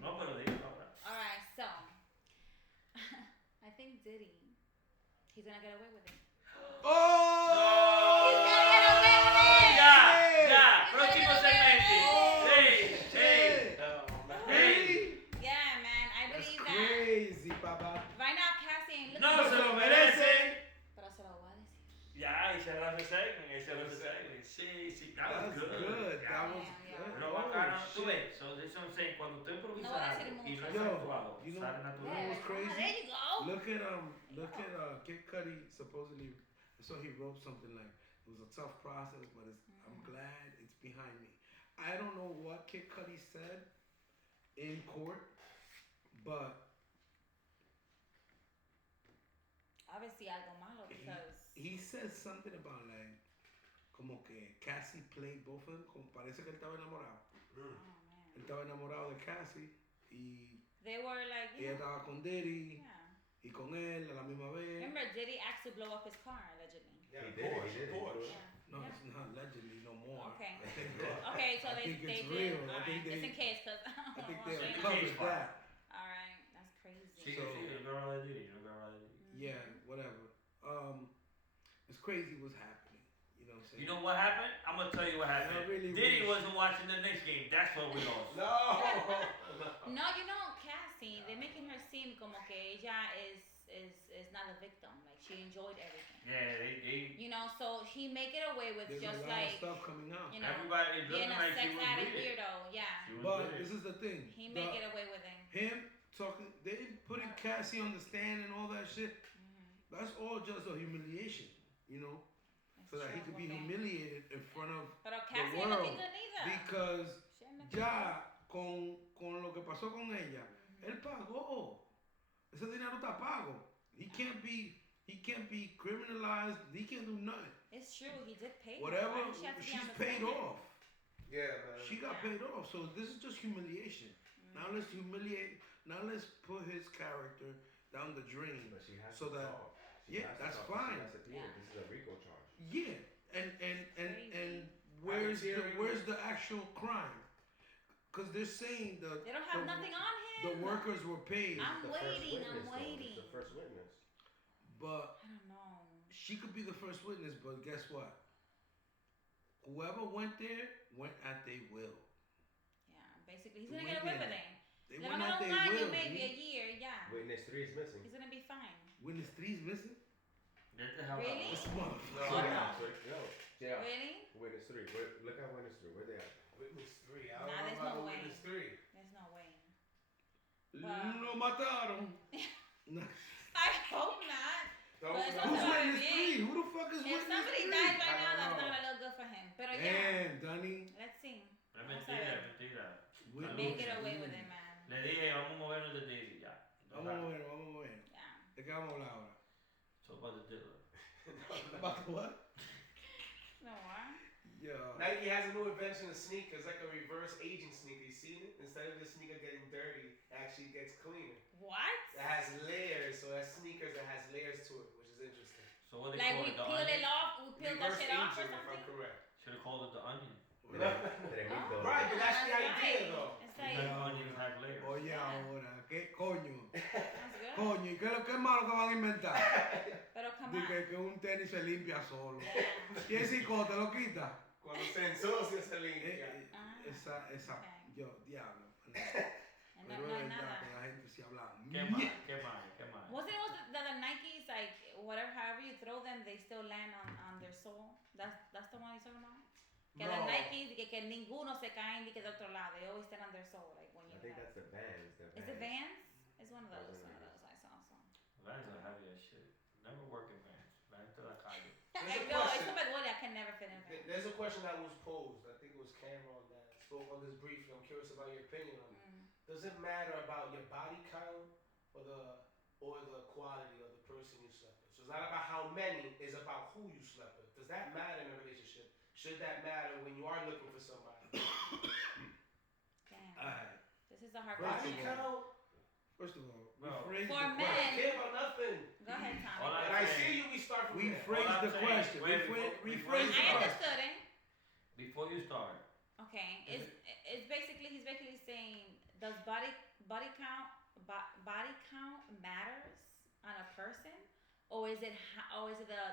No, pero digo ahora. Alright, so I think Diddy, he's gonna get away with it. ¡Oh! He's gonna get away with it. Ya. He's Próximo gonna get away segmento. with it. Hey. Really? Yeah, man, I That's believe that. crazy, papá. Right now, Cassie ain't looking No for se lo it, merecen. pero se lo voy a decir. Ya, y cerrar ese segment. Sí, that was That's good. good. Ya. That was Yeah, good. Lo Oh, bacano, tú shit. ves, so this is what I'm saying, cuando tú improvisas No voy a algo decir y no es mucho. actuado, You know- sale You natural. know what's crazy? There you go. Look at Kid Cudi supposedly. So he wrote something like it was a tough process, but I'm glad it's behind me. I don't know what Kid Cudi said in court, but Obviously, algo malo because. he said something about like como que Cassie played both of them. Como parece que él estaba enamorado. Oh Él man. estaba enamorado de Cassie y They were like, you ella know, estaba con Diddy yeah. y con él a la misma vez. Remember, Diddy asked to blow up his car allegedly. Yeah, He did it, he did it. Porsche. Yeah. No, Yeah. it's not allegedly no more. Okay. I think Okay, so I they think they it's did. real. I All think right, just they- in case, cause I think wanna they say uncovered nothing. that. All right, that's crazy. Sí, So- sí, el girl de Diddy, el girl de Diddy. Yeah, whatever. It's crazy what's happening. You know what I'm saying? You know what happened? I'm gonna tell you what happened. I really Diddy wish- wasn't watching the Knicks game, that's what we lost. No. No, you know, Cassie, they're making her seem como que ella is not a victim. Like she enjoyed everything. Yeah, they You know, so he make it away with There's just a lot like of stuff coming out. you know everybody being looking a like she sex was addict with it. weirdo. Yeah, She was But with this it. is the thing. he make it away with it. Him talking, they putting Cassie on the stand and all that shit. That's all just a humiliation, you know, so that he could be humiliated in front of Pero Cassie ain't world, looking good neither. because She ain't looking ya con lo que pasó con ella, él pagó. Ese dinero está pago. He can't be criminalized. He can't do nothing. good. It's true, he did pay. her. Whatever, Why did she have to be she's on the paid stand? off. Yeah, man. She got Yeah. paid off. So this is just humiliation. Now let's humiliate. Now let's put his character down the drain. But she has So to that- talk. She yeah, has to that's talk. fine. She has to appeal. Yeah. This is a RICO charge. Yeah, and Crazy. where's the actual crime? Because they're saying They don't have nothing on the him. workers were paid, I'm The first waiting, witness, I'm though. waiting. It's the first witness. but I don't know. she could be the first witness. But guess what? Whoever went there went at their will. Yeah, basically, he's The gonna get away weekend. with it. They Le went van a at dar un their año, will. maybe a G. year, yeah. Witness 3 is missing. He's gonna be fine. Witness three's missing. Get the hell Really? This out. motherfucker. Oh, no. No. Yeah. Really? Witness 3. Look at witness 3. Where they at? Witness 3. I Nah, don't there's know about no way. Witness 3. There's no way. Lo mataron. I hope not. Don't But it's know. also Who's about witness bien. three? Who the fuck is If witness somebody three? dies right I now, don't that's know. not gonna look good for him. Pero yeah, Damn, Danny. let's see. Es mentira, es mentira. Witness Make it away three. with it, man. Le dije, vamos a movernos de Diddy, ya. Vamos a ver, vamos a ver. Yeah. ¿De qué vamos a hablar ahora? So about the dealer. About what? No, what? Yeah. Nike has a new invention of sneakers, like a reverse aging sneaker. You seen it? Instead of the sneaker getting dirty, it actually gets cleaner. What? It has layers, so it has sneakers that has layers to it, which is interesting. So what they Like call we it, the peel it onion? off, we peel that Reverse shit off or aging, if I'm something? correct. Should have called it the onion. Tremendo. Right, but that's the That's idea, right. though. It's Because like, onions have layers. Oye, Yeah. ahora, ¿qué coño? that's good. Coño, ¿y qué malo que van a inventar? Pero come De on. que un tenis se limpia solo. Yeah. ¿Y el cicote lo quita? Cuando se ensucia, se limpia. Ah, Esa, ok. yo, diablo. And Pero no, es no hay verdad nada. que la gente se habla. ¿Qué más? ¿Qué más? ¿Qué más? Wasn't it the Nikes like whatever, however you throw them, they still land on their sole? That's the one you're talking about. Que No. los Nikes que ninguno se caen ni que de otro lado. They always stand on their sole, like when you. I think that's the Vans. Is it Vans? It's one of those. Those One are of those I saw. So. Vans are heavy as shit. Never working Vans. Vans de la calle. There's a No, question. eso me duele. I can never fit in Vans. There's a question that was posed. I think it was Cameron that spoke on this briefly. I'm curious about your opinion on it. Mm. Does it matter about your body count or the quality of the person you slept with? So it's not about how many, it's about who you slept with. Does that matter in a relationship? Should that matter when you are looking for somebody? Damn. Alright. This is a hard First Body of question. all- count? First of all, Bro. rephrase For the men- I question. don't care about nothing. Go ahead, Tommy. All When I see you, we start from there. Rephrase All I'm the saying- question. wait, Rephrase the before- I question. understood it. Before you start, Okay, it's basically he's basically saying does body count matters on a person, or is it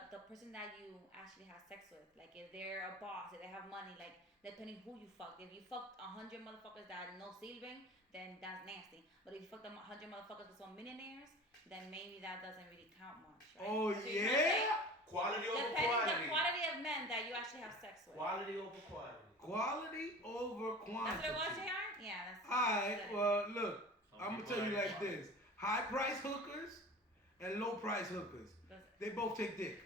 the person that you actually have sex with? Like if they're a boss, if they have money, like depending who you fuck. If you fucked 100 motherfuckers that no sirven, then that's nasty. But if you fucked 100 motherfuckers that some millionaires, then maybe that doesn't really count much. Right? Oh That's what you're trying to say? yeah. Quality over Depending quantity. the quality of men that you actually have sex with. Quality over quantity. Quality over That's quantity. what it was, JR? Yeah, that's Alright, that's it. well look, some I'm gonna people tell you ain't like quality. this. High price hookers and low price hookers. They both take dick.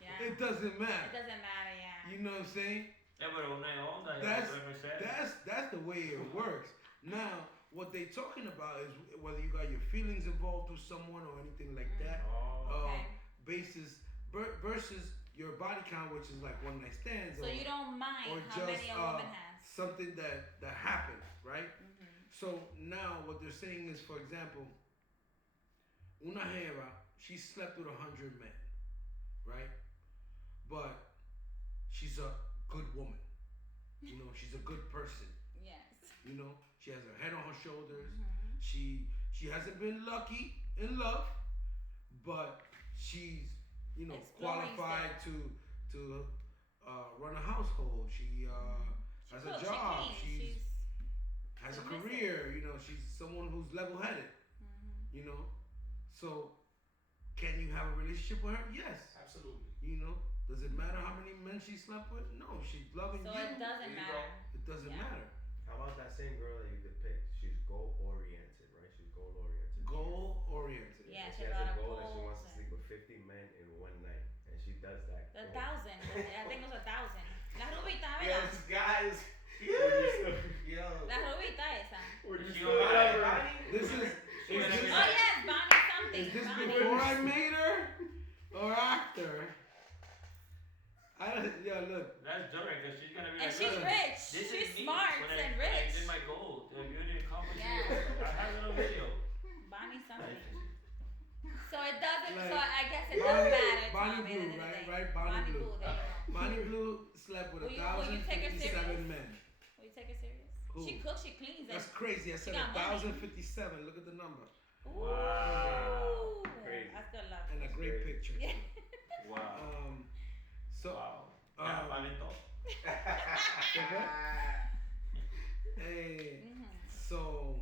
Yeah. It doesn't It matter. doesn't matter, yeah. You know what I'm saying? yeah, pero una es onda, y That's- otra es seria. That's the way it works. Now, what they talking about is whether you got your feelings involved with someone or anything like that. Oh. Okay. Basis versus your body count, which is like one night stands, So or, you don't mind or how many just a woman has. something that happened, right? Mhm. So now what they're saying is, for example, una jeva, she slept with 100 men, right? But she's a good woman. You know, she's a good person. Yes. You know, she has her head on her shoulders. Mhm. She hasn't been lucky in love, but she's Exploring qualified still. to run a household. She has a Cook, job. she cleans. Has a submissive. career. You know, she's someone who's level-headed. Mhm. You know, so can you have a relationship with her? Yes. Absolutely. You know, does it matter how many men she slept with? No, she's loving So you. it doesn't There you matter. It doesn't Yeah. matter. How about that same girl that you depict? She's goal oriented, right? She's goal oriented. Goal oriented. Yeah, And she she has a has lot a of goal that she goals wants to and- sleep with 50 men in one night, and she does that. The goal. 1,000. I think it was 1,000. La rubita, Yeah, ¿verdad? this guys. Yo. La rubita esa. Would you She still don't love matter. her? This is She is gonna be this, Oh yes, Bonnie something. is this Bonnie. before I made her or after? Yeah, look. That's during, because she's gonna be And like, she's "Look, rich. this She's is me smart when and I rich. did my goal. If you didn't accomplish Yeah. it, I have a little video. Bonnie something. Like, So it doesn't. Like, So I guess it Bonnie- does matter. Bonnie Tommy, at the Blue, end of the right? day. Right, Bonnie Blue. Blue. There you go. Bonnie Blue slept with Will you take her 1,057 serious? men. Will you take her serious? Who? She cooks. She cleans. That's And crazy. I said got money. 1,057. Look at the number. Ooh, Crazy. that's good luck. And a great Crazy. picture. Yeah. wow. So, Wow. Ya, palito. hey, Mhm. so,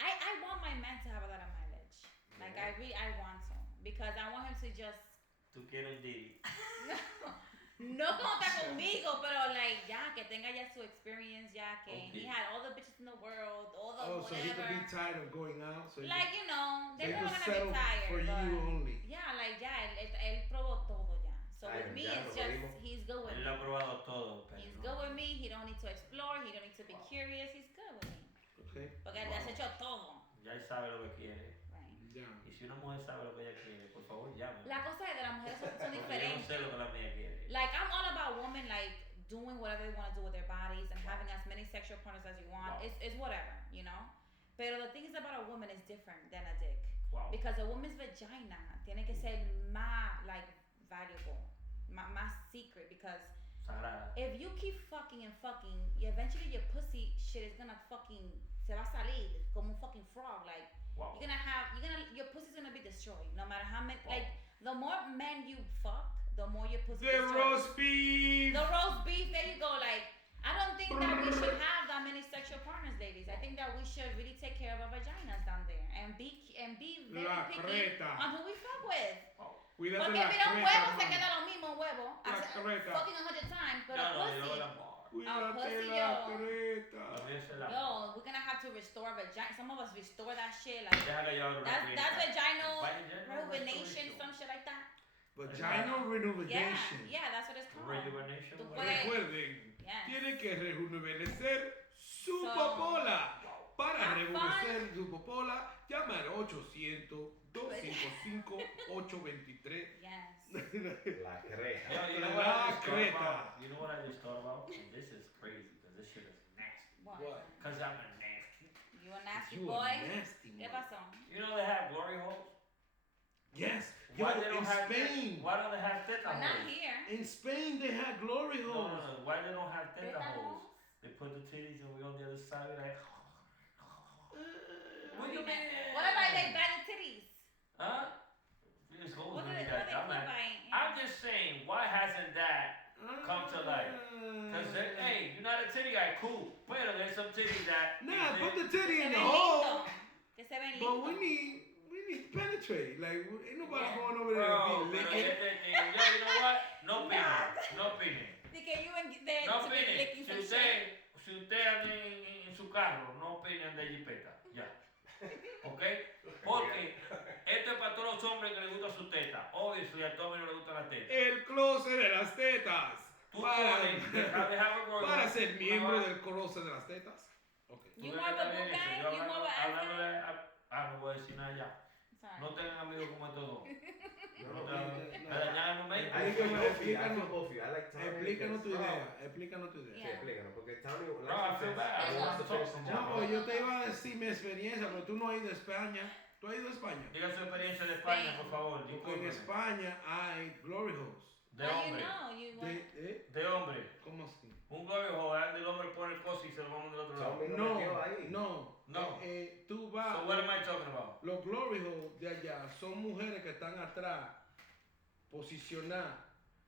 I want my man to have a lot of mileage. Like I want to because I want him to just Tú quieres un Diddy. no como está conmigo, pero like ya que tenga ya su experience, ya que he Okay. had all the bitches in the world, all the oh, so he whatever. could be tired of going out. So he Like you know, so they're he never could gonna settle be tired. for but you only. yeah, like ya él probó todo ya. So Ay, with me, ya, it's lo just mismo. he's good with Él me. lo ha probado todo, pero He's no. good with me. He don't need to explore. He don't need to be curious. He's good with me. Okay. Porque él has hecho todo. Ya él sabe lo que quiere. Right. Yeah. Y si una mujer sabe lo que ella quiere, por favor, llame. La cosa es de las mujeres son Porque yo no diferentes. sé lo que la mía quiere. Like I'm all about women like doing whatever they want to do with their bodies and having as many sexual partners as you want. Wow. It's whatever, you know. Pero the thing is about a woman is different than a dick Wow. because a woman's vagina tiene que ser más like valuable, más secret because Sagrada. if you keep fucking and fucking, eventually your pussy shit is gonna fucking se va a salir como un fucking frog. Like Wow. your pussy's gonna be destroyed no matter how many. Wow. Like the more men you fuck, the more your pussy. The destroyed. roast beef. The roast beef, there you go. Like, I don't think that we should have that many sexual partners, ladies. I think that we should really take care of our vaginas down there and be very La picky creta. on who we fuck with. Cuídate Porque la mira, un creta, huevo se mami. queda lo mismo, un huevo. La creta. Fucking 100 times, but No, a no, yo pussy. el amor. Cuídate pussy, la yo. creta. Lo mío es el amor. Yo, we're gonna have to restore vagina. Some of us restore that shit. Like, Deja que yo abra una that's clínica. vaginal Vaginal rejuvenation, restoration. some shit like that. Vaginal Yeah, rejuvenation. yeah, that's what it's called. Rejuvenation. Tú what puedes- is it? Recuerden, Yes. tiene que rejuvenecer su So- popola. Para Have rejuvenecer su popola, llama al 800-255-823. Yes. La creta. Yo, you know what I just thought Creta. about? You know what I just thought about? And this is crazy because this shit is nasty. What? Cause I'm a nasty. You a nasty You a boy? nasty ¿Qué man. pasó? You know they have glory holes. Yes. Yo, Why they don't in have Spain. Why don't they have teta We're not holes? here. In Spain, they had glory No, holes. no, no. Why they don't have teta Teta holes? holes? They put the titties and we on the other side. We like, What do you mean? What about they buy the titties? huh? These holes What do really they got dumb keep at. buying? I'm just saying, why hasn't that come to light? Cause hey, you're not a titty guy, cool. But there's some titties that. Nah, they- put the titty in the ven hole. lindo. Que se ven But lindo. we need to penetrate. Like, ain't nobody Yeah. going over there Bro, to be pero licking. este thing, yo, you know what? No opinion, no opinion. De que you and they No to be opinen. licking Si some usted, shit. si usted anda en su carro, no opinen de jipeta. Ya. ¿Ok? Porque esto es para todos los hombres que les gusta su teta. Obviously, a todos no les gusta la teta. El closet de las tetas. Tú Para, pones, deja para ser miembro del closet de las tetas. Okay. You more of a good guy? You more of a ass guy? No voy a decir nada ya. Sorry. No tengan amigos como estos dos. No, No no, te dañan el momento. I feel both of you. I Explícanos. feel both of you. I like Tommy. Explícanos tu because- idea. Explícanos tu idea. Sí, Yeah. explícanos, porque Tommy likes No, I to feel finish- bad. he wants to finish the No, job. No, yo te iba a decir mi experiencia, pero tú no has ido a España. ¿Tú has ido a España? Diga su experiencia de España, por favor. Porque en Discúlpeme. España hay glory holes. De How you hombre. know? You want... De hombre. ¿Cómo así? Un glory hole, donde el hombre pone el coso y se lo vamos del otro lado. Tommy lo No, metió ahí. no. No. Tú vas. So what am I talking about? Los glory holes de allá son mujeres que están atrás, posicionadas,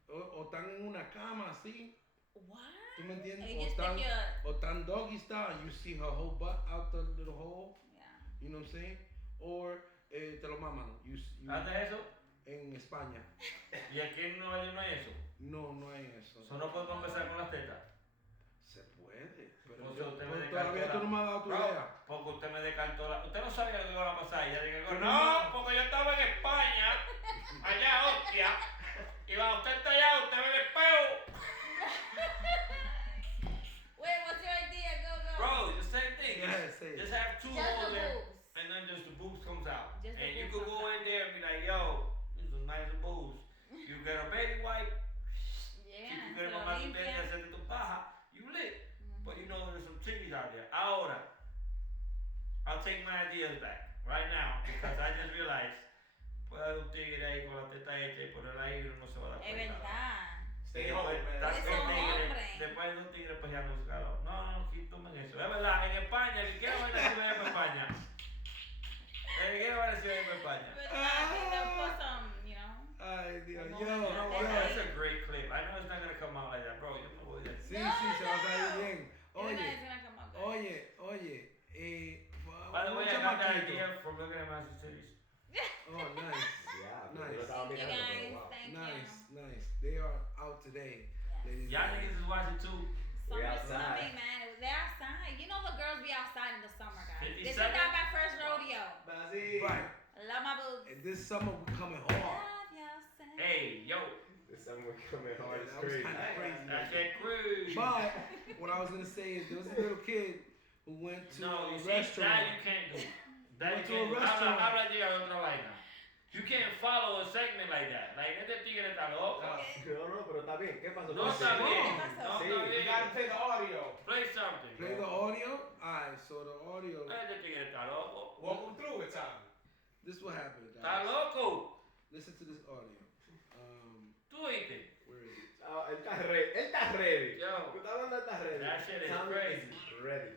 o están en una cama así. What? ¿Tú me entiendes? And you just stick your... O están doggy style, and you see her whole butt out the little hole. Yeah. You know what I'm saying? Or te lo maman. ¿Haces eso? En España. Y aquí en Nueva York no hay eso. No hay eso. So no podemos empezar con las tetas. Se puede. Pero Pues yo- usted me pero descartó todavía tú no me has dado tu Bro, idea. porque usted me descartó la... Usted no sabía lo que iba a pasar. Y ya dije, Pero no, no. porque yo estaba en España, allá, hostia. Y cuando usted está allá, usted ve el espejo. Wait, what's your idea? Go. Bro, the same thing. Yeah, say it. Just have two Just holes the there. boobs. And then just the boobs comes out. Just the and you boobs could comes go out. in there and be like, yo, these are nice boobs. You get a baby wipe. Yeah. Si tú se quieres lo mamar tu limpia. teta y hacerte tu paja, you lit. Mhm. But you know there's some titties out there. Ahora, I'll take my ideas back right now because I just realized puede haber un tigre ahí con la teta hecha y por el aire no se va a dar Es cuenta. verdad. Stay home, man. Estás Eres con un tigre, hombre. después de un tigre pues ya no se caló. No, tomen eso. Es verdad, en España, el que quiera ver si vaya para España. El que quiera ver si vaya para España. But they'll put some, you know. Ay, Dios. Como Yo, You know what? That's That's yo. a great clip. I know it's not gonna come out like that, bro. Yo me voy de Sí, No, se va a salir no. bien. It's not- it's Oye, gonna come out good. oye. By the un way, I got that chamaquito. idea from looking at my titties. Oh, nice. Yeah, Nice. yo lo estaba Thank you mirando, guys. pero wow. Thank Nice, you. nice. They are out today. Yes. Ladies and Y'all gentlemen. niggas is watching too. We Summer outside. slumming, man. They're outside. You know the girls be outside in the summer, guys. 57? This is not my first rodeo. Bazzi. Right. I love my boobs. And this summer we coming hard. Love yourself. Hey, yo, This summer coming hard. It's That was crazy. kind of crazy. that's that cruise. But what I was gonna say is there was a little kid who went to No, you a see, that restaurant. you can't do. That Went you to a can't do. restaurant. Habla de otra vaina. You can't follow a segment like that. Like, este tigre está loco. No, pero está bien. ¿Qué pasó? No con está ese? bien. pasó? No Sí. está You bien. gotta play the audio. Play something. Play the audio. Alright, so the audio. Este tigre está loco. Walk them through it, Tommy. This is what happened, Está guys. loco. Listen to this audio. Tú oíste. Where is it? Ah, él está ready. Él está ready. Yo. Tú estás hablando, él está ready. That shit is Tommy crazy. is ready.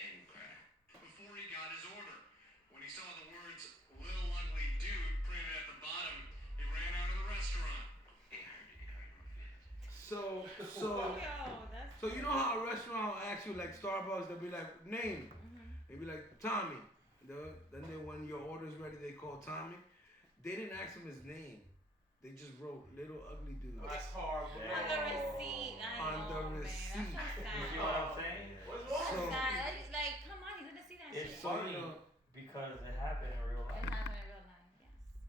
Before he got his order. When he saw the words "little ugly dude" printed at the bottom, he ran out of the restaurant. So, Yo, that's. so you know how a restaurant will ask you, like Starbucks, they'll be like, name. They'll be like, Tommy. Then when your order's ready, they call Tommy. They didn't ask him his name. They just wrote little ugly dude. That's horrible. On the receipt. I On know, the man. receipt. That's so You see sad. what I'm saying? What's wrong? So- with Sad. Like, come on, you didn't see that It's shit. So, funny you know, because it happened in real It life. happened in real life,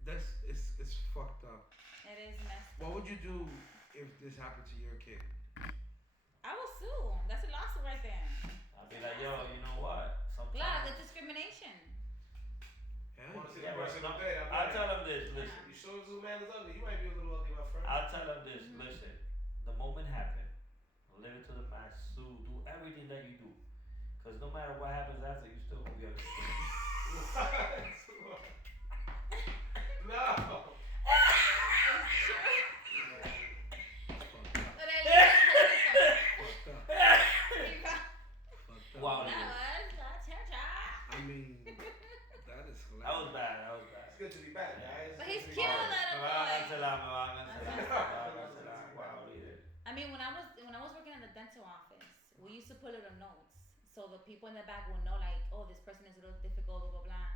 yes. it's fucked up. It is messed But do if this happened to your kid? I will sue. That's a lawsuit right there. I'll be like, yo, you know what? Claro, Sometimes. that's discrimination. I want to see Yeah, the but person no, in bed. I'll tell them this. Listen. You sure this man is ugly? You might be a little ugly, my friend. I'll tell them this. Listen. The moment happened. Live it to the max. Sue. Do everything that you do. Because no matter what happens after, you still gonna be ugly. No. Wow. I But mean, that is hilarious. That was bad. That was bad. It's good to be back, guys. he's It's good to be cute, back. Me little van a boy. cancelar, me van a cancelar. Wow, líder. I mean, when I was working at the dental office, we used to put little notes, so the people in the back would know, like, oh, this person is a little difficult, blah blah blah.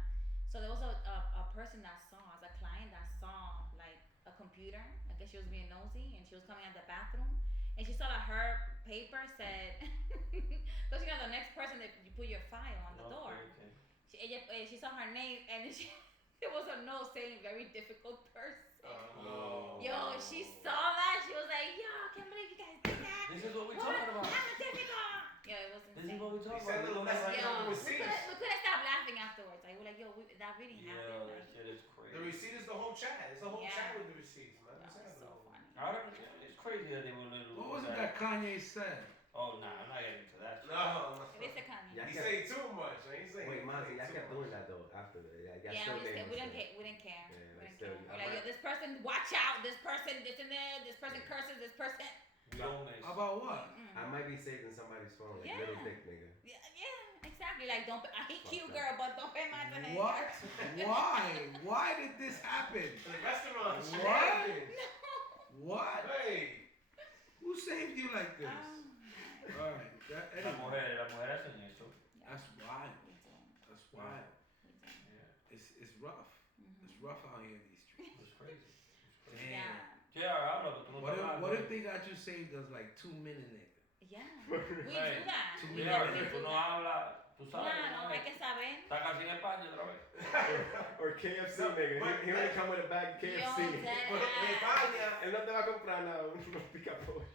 So there was a person that saw, as a client that saw like a computer. I guess she was being nosy, and she was coming out the bathroom, and she saw that her paper said, because you know the next person that you put your file on the door. Okay. She saw her name, and then it was a note saying very difficult person. No. Yo, she saw that. She was like, yo, I can't believe you guys did that. This is what we're What? talking about. I'm a difficult. Yo, it was This is insane. what we're talking They said about. little We're gonna messages write on down the We receipt. couldn't stop laughing afterwards. Like, we're like, yo, that really Yo, happened. that Like, shit is crazy. The receipt is the whole chat. It's the whole Yeah. chat with the receipts, man. that It's was so happening. funny. I don't, it's crazy that they were little. What was it that Kanye said? Oh, nah, I'm not getting into that shit. No. It is a Kanye. Yeah. He say too much. Man. He say Wait, Monty, he I say kept too doing much. that though after that. Yeah, Yeah, still we did. didn't care. We didn't care. Yeah, We didn't still- care. We're like, yo, this person, watch out. This person, this and that. This person curses. This person. We don't miss. About what? I might be saved in somebody's phone, like Yeah. little dick nigga. Yeah, exactly. Like, don't. I hate Fuck cute that. girl, but don't pay my attention. What? Why? Why did this happen? In the restaurant. What? shenanigans. What? Hey. Who saved you like this? Oh, Alright, that, La anyway, mujer hacen eso. that's wild. That's wild. Yeah, It's rough. It's rough out here in these streets. it's crazy. Damn. Yeah. Yeah, habla, pero tú no estás hablando. What if they got you saved as like 2 minute nigga? Yeah. We do that. To We me, Yeah, do pero tú no that. hablas, tú sabes. Claro, hay que saber. Está casi en España otra vez. Or KFC No, nigga. but- He only come with a bag of Yo, KFC. dead But de ass. España. Él no te va a comprar nada, unos pica pollos.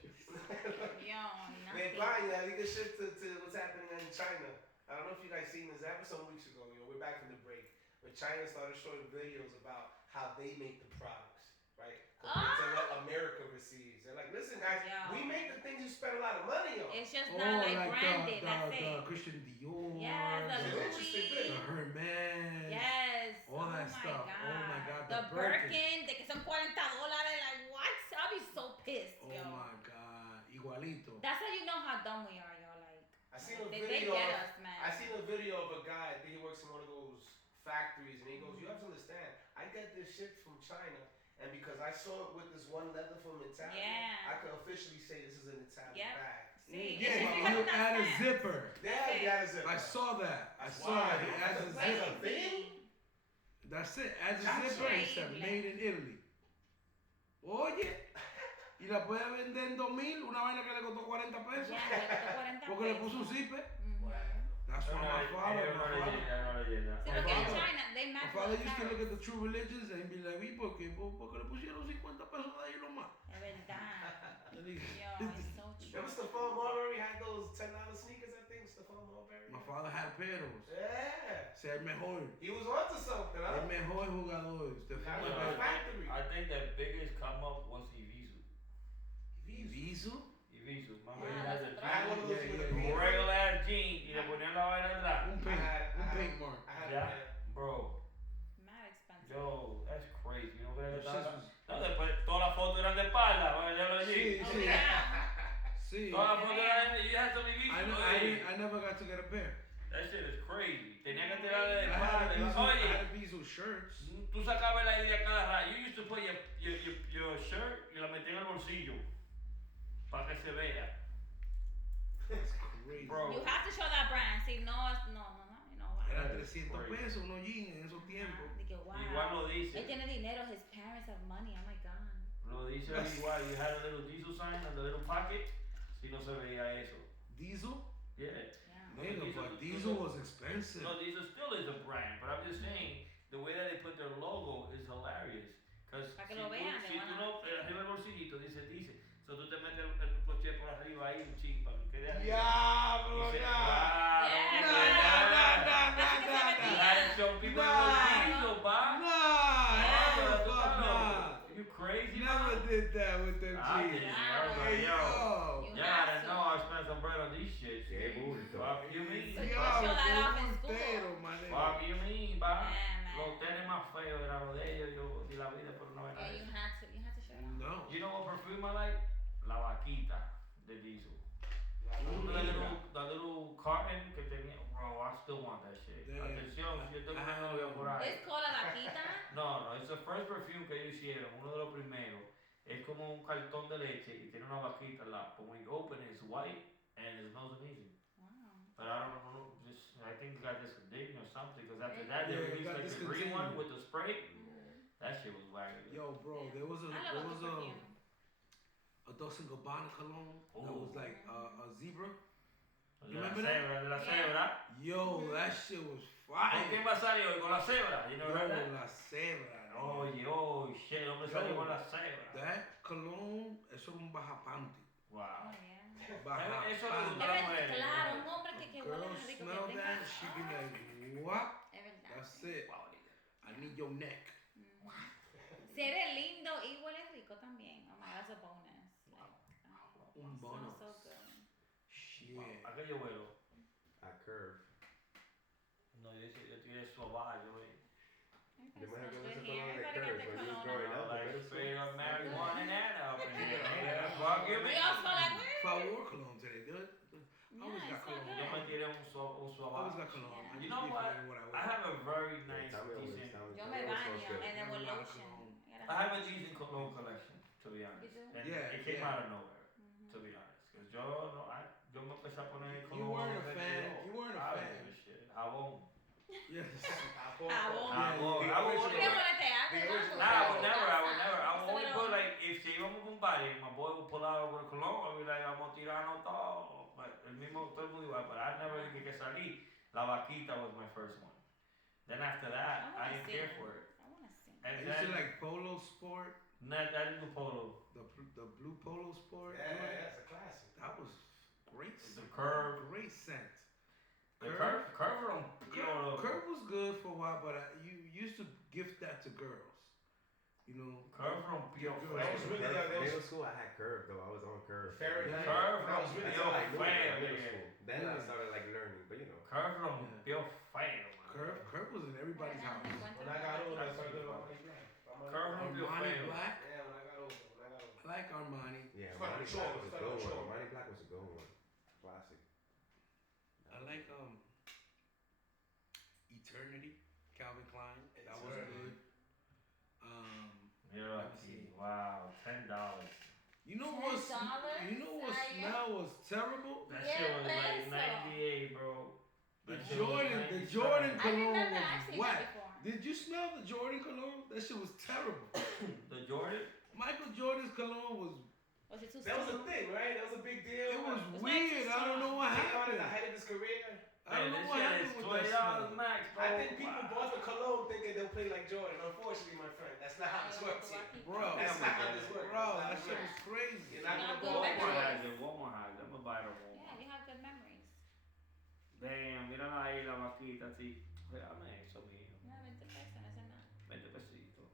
Yo, De nothing. España, we can shift to what's happening in China. I don't know if you guys seen this. That happened some weeks ago. We're back from the break. But China started showing videos about how they make the products, right? Compared to what America receives. They're like, listen, guys, Yeah. we make the things you spend a lot of money on. It's just Oh, not like like branded. That's the it. Christian Dior. Yes, the It's an the interesting Louis. thing. Hermes. Yes. All oh that my stuff. God. Oh my God, The the Birkin. Birkin, de que son $40. Like, what? I'll be so pissed, Oh yo. my God. Igualito. That's how you know how dumb we are, yo. Like, I seen a they video. get Of, us, man. I seen a video of a guy. I think he works in one of those factories, and he goes, "You have to understand. I get this shit from China, and because I saw it with this one leather from Italy, Yeah. I can officially say this is an Italian Yep. bag." See, Yeah, it's just you because of that add a stamp. zipper. Yeah, he has it. I saw that. I saw Why? that. He adds a That's zipper. a thing? That's it. Adds a That's zipper and said increíble. made in Italy. Oye, y la puede vender en 2,000, una vaina que le costó 40 pesos. Yeah, le costó 40 Porque le puso un pesos. zipper. Mhm. That's why my father, No my le father, llega, no le llega. Sí, porque en father- China, they my match father with used to look tariffs. at the true religions and be like, "¿Y por qué? Porque le pusieron 50 pesos de ahí nomás." Es verdad. And he- Yo, it's so true. Remember Stephon Marbury had those $10 sneakers, I think, Stephon Marbury? My father had peros. Yeah. Sea el mejor. He was onto something, huh? El mejor jugador. Stephon That was Marbury. a factory. I think the biggest come up was Ibizu. Ibizu? Ibizu. My Ah, man that's had a a I had one of those Yeah, with yeah, the yeah. beat. regular ass jean y le ponían la vaina atrás. Un I paint. had- Un I paint had- mark. I had Yeah. yeah. Bro, Mad expensive. yo, that's crazy. You know what Them shits was- No, después todas las fotos eran de espalda. Bueno, ya lo Sí, allí. Oh, sí. yeah. Sí. Todas las fotos eran you had some Ibizu. I never got to get a pair. That shit is crazy. Tenía que tirarle de I espalda. had Oye, Ibizu shirts. tú sacabas la idea cada rato. You used to put your shirt y la metías en el bolsillo para que se vea. That's crazy. Bro. You have to show that brand. See, no, you know why. Eran 300 pesos unos jeans en esos tiempos. De que, wow. Igual lo Él dice. tiene dinero. His parents have money. Oh my God. Lo dice igual. You had a little diesel sign on the little pocket. Si no se veía eso. Diesel? Yeah. Yeah. Nigga, but Diesel was expensive. No, Diesel still is a brand, but I'm just saying the way that they put their logo is hilarious. Cause Pa' que si lo tú, vean, si le tú van a- no, arriba del bolsillito dice. So tú te metes el crochet por arriba ahí un ching para que quede arriba. Diablo, Dice, nah. claro, Yeah, claro. Así que se You metía. had to show people Nah. it was legal, pa. Nah, Yeah, hell tú the fuck estás nah. loco. You crazy, Never man? did that with them I jeans. did. I Claro. was Hey, like, yo. yo. You Yeah, have I to. know I spent some bread on these shits. Qué bulto. Fuck you mean? So you Yo, would show that qué off in school. bultero, my nigga. Fuck you mean, pa. Yeah, Los man. tenis más feos eran los de ellos. Yo di la vida por no ver Yeah, nada. you had to show it off. No. You know what perfume I like? La vaquita de Diesel. The little carton que tenía, bro, I still want that shit. Damn. Atención, si yo tengo una novia por ahí. It's called la vaquita. No, it's the first perfume que ellos hicieron, uno de los primeros. Es como un cartón de leche y tiene una vaquita al lado. But when you open it, it's white and it smells amazing. Wow. But I don't know, I think it got discontinued or something, because after that they Yeah, it released got like the green one discontinued. with the spray. Mhm. That shit was wacky. Yo, bro, Yeah. there was I love a good perfume. a Dolce & Gabbana cologne that was like a zebra. De You la remember that? cebra, de la Yeah. cebra. Yo, that shit was ¿Con fire. quién va a salir hoy? Con la cebra. You know Yo, that? la cebra. Oye, oh shit, el hombre Yo. salió con la cebra. That cologne, eso era un bajapante. Wow. Oh, yeah. Eso le Bajapante. gusta a las Es mujeres. verdad, claro, un hombre que huele Girls rico, smell que tenga. that, she be like, what? Es verdad. That's it. Wow. I need your neck. Mhm. Si eres lindo y hueles rico también. Oh my god, that's a bonus. Like, Un smells bonus. so good. Shit. ¿A qué yo huelo? A curve. No, yo tiré suave, güey. Yo me Everybody acuerdo smells ese good here. color de Everybody got curve their when you was cologne growing on. up. Like middle school. straight up marijuana and Anna up in here. Nigga. Fuck you, We man. all smell like If I wore cologne today, good. I always Yeah, got it's so cologne. Yo me good. tiré un I always suave. got cologne. I Yeah. just You know be what? forgetting what I I wear. have a very nice, Tell me always, decent. tell me. Yo Tell me me what smells baño good. and then with A lot of lotion. cologne. I have a decent cologne collection, to be honest. You do? And Yeah, it came yeah. out of nowhere, Mhm. to be honest. Because yo me empecé a poner You cologne. weren't a desde fan. yo. You weren't a I don't fan. give a shit. Jabón. Yes. Jabón. Jabón. Yeah, I would yeah. ¿Por qué put ponerte agua? The No, original. Nah, I would no, never. no, I would only Pero- put like, if si íbamos a un party, my boy would pull out with a cologne, I'd be like, vamos a tirarnos todo. But el mismo, todo el mundo igual, but I never dije que salí. La vaquita was my first one. Then after that, I didn't care for it. I want to see. I And used to then, like Polo Sport, I didn't do polo. the blue Polo Sport. Yeah, joint. that's a classic. That was great. The Curve. Great scent. The curve on Curve was good for a while, but you used to gift that to girls. You know. Curve from Pio That was really Feo. like- that was- Middle school, I had curve though. I was on curve. Fahrenheit. Curve That was from really Pio Until like Feo. middle nigga. school. Then I started like learning, but you know. Curve from Yeah. Pio Feo. Curve was in everybody's house. When I got older, I started doing Armani Black. Curve from Pio Armani Feo. Black. Yeah, when I got older. I like Armani. Yeah, It's like Armani a Black show, was a it's like good a one. show. Armani Black was a good one. Classic. I like Eternity, Calvin Klein. That was Eternity. good. You're Let me lucky. see. Wow, $10. You know what? $10? You know what I smell was terrible? That Yeah, shit was like peso. 98, bro. The That shit was Jordan 97. cologne I remember was I've seen whack. that before. Did you smell the Jordan cologne? That shit was terrible. The Jordan? Michael Jordan's cologne was. Was it too That was a strong? thing, right? That was a big deal. It was It's weird. not I don't know what I happened. had this career. I don't know this what shit happened is with that $20 smell. max, bro. I think people Wow. bought the cologne thinking they'll play like Jordan. Unfortunately, my friend, that's not how this works here. Bro, That's not how this works. bro, That's that not shit right. was crazy. You're not Not gonna good go memories. Walmart Jordan. has it. Walmart has it. I'm gonna buy it at Yeah, Walmart. you have good memories. Damn, mírala ahí la vaquita así. Déjame eso, mijo. Yeah, 20 pesos, no es nada. 20 pesitos.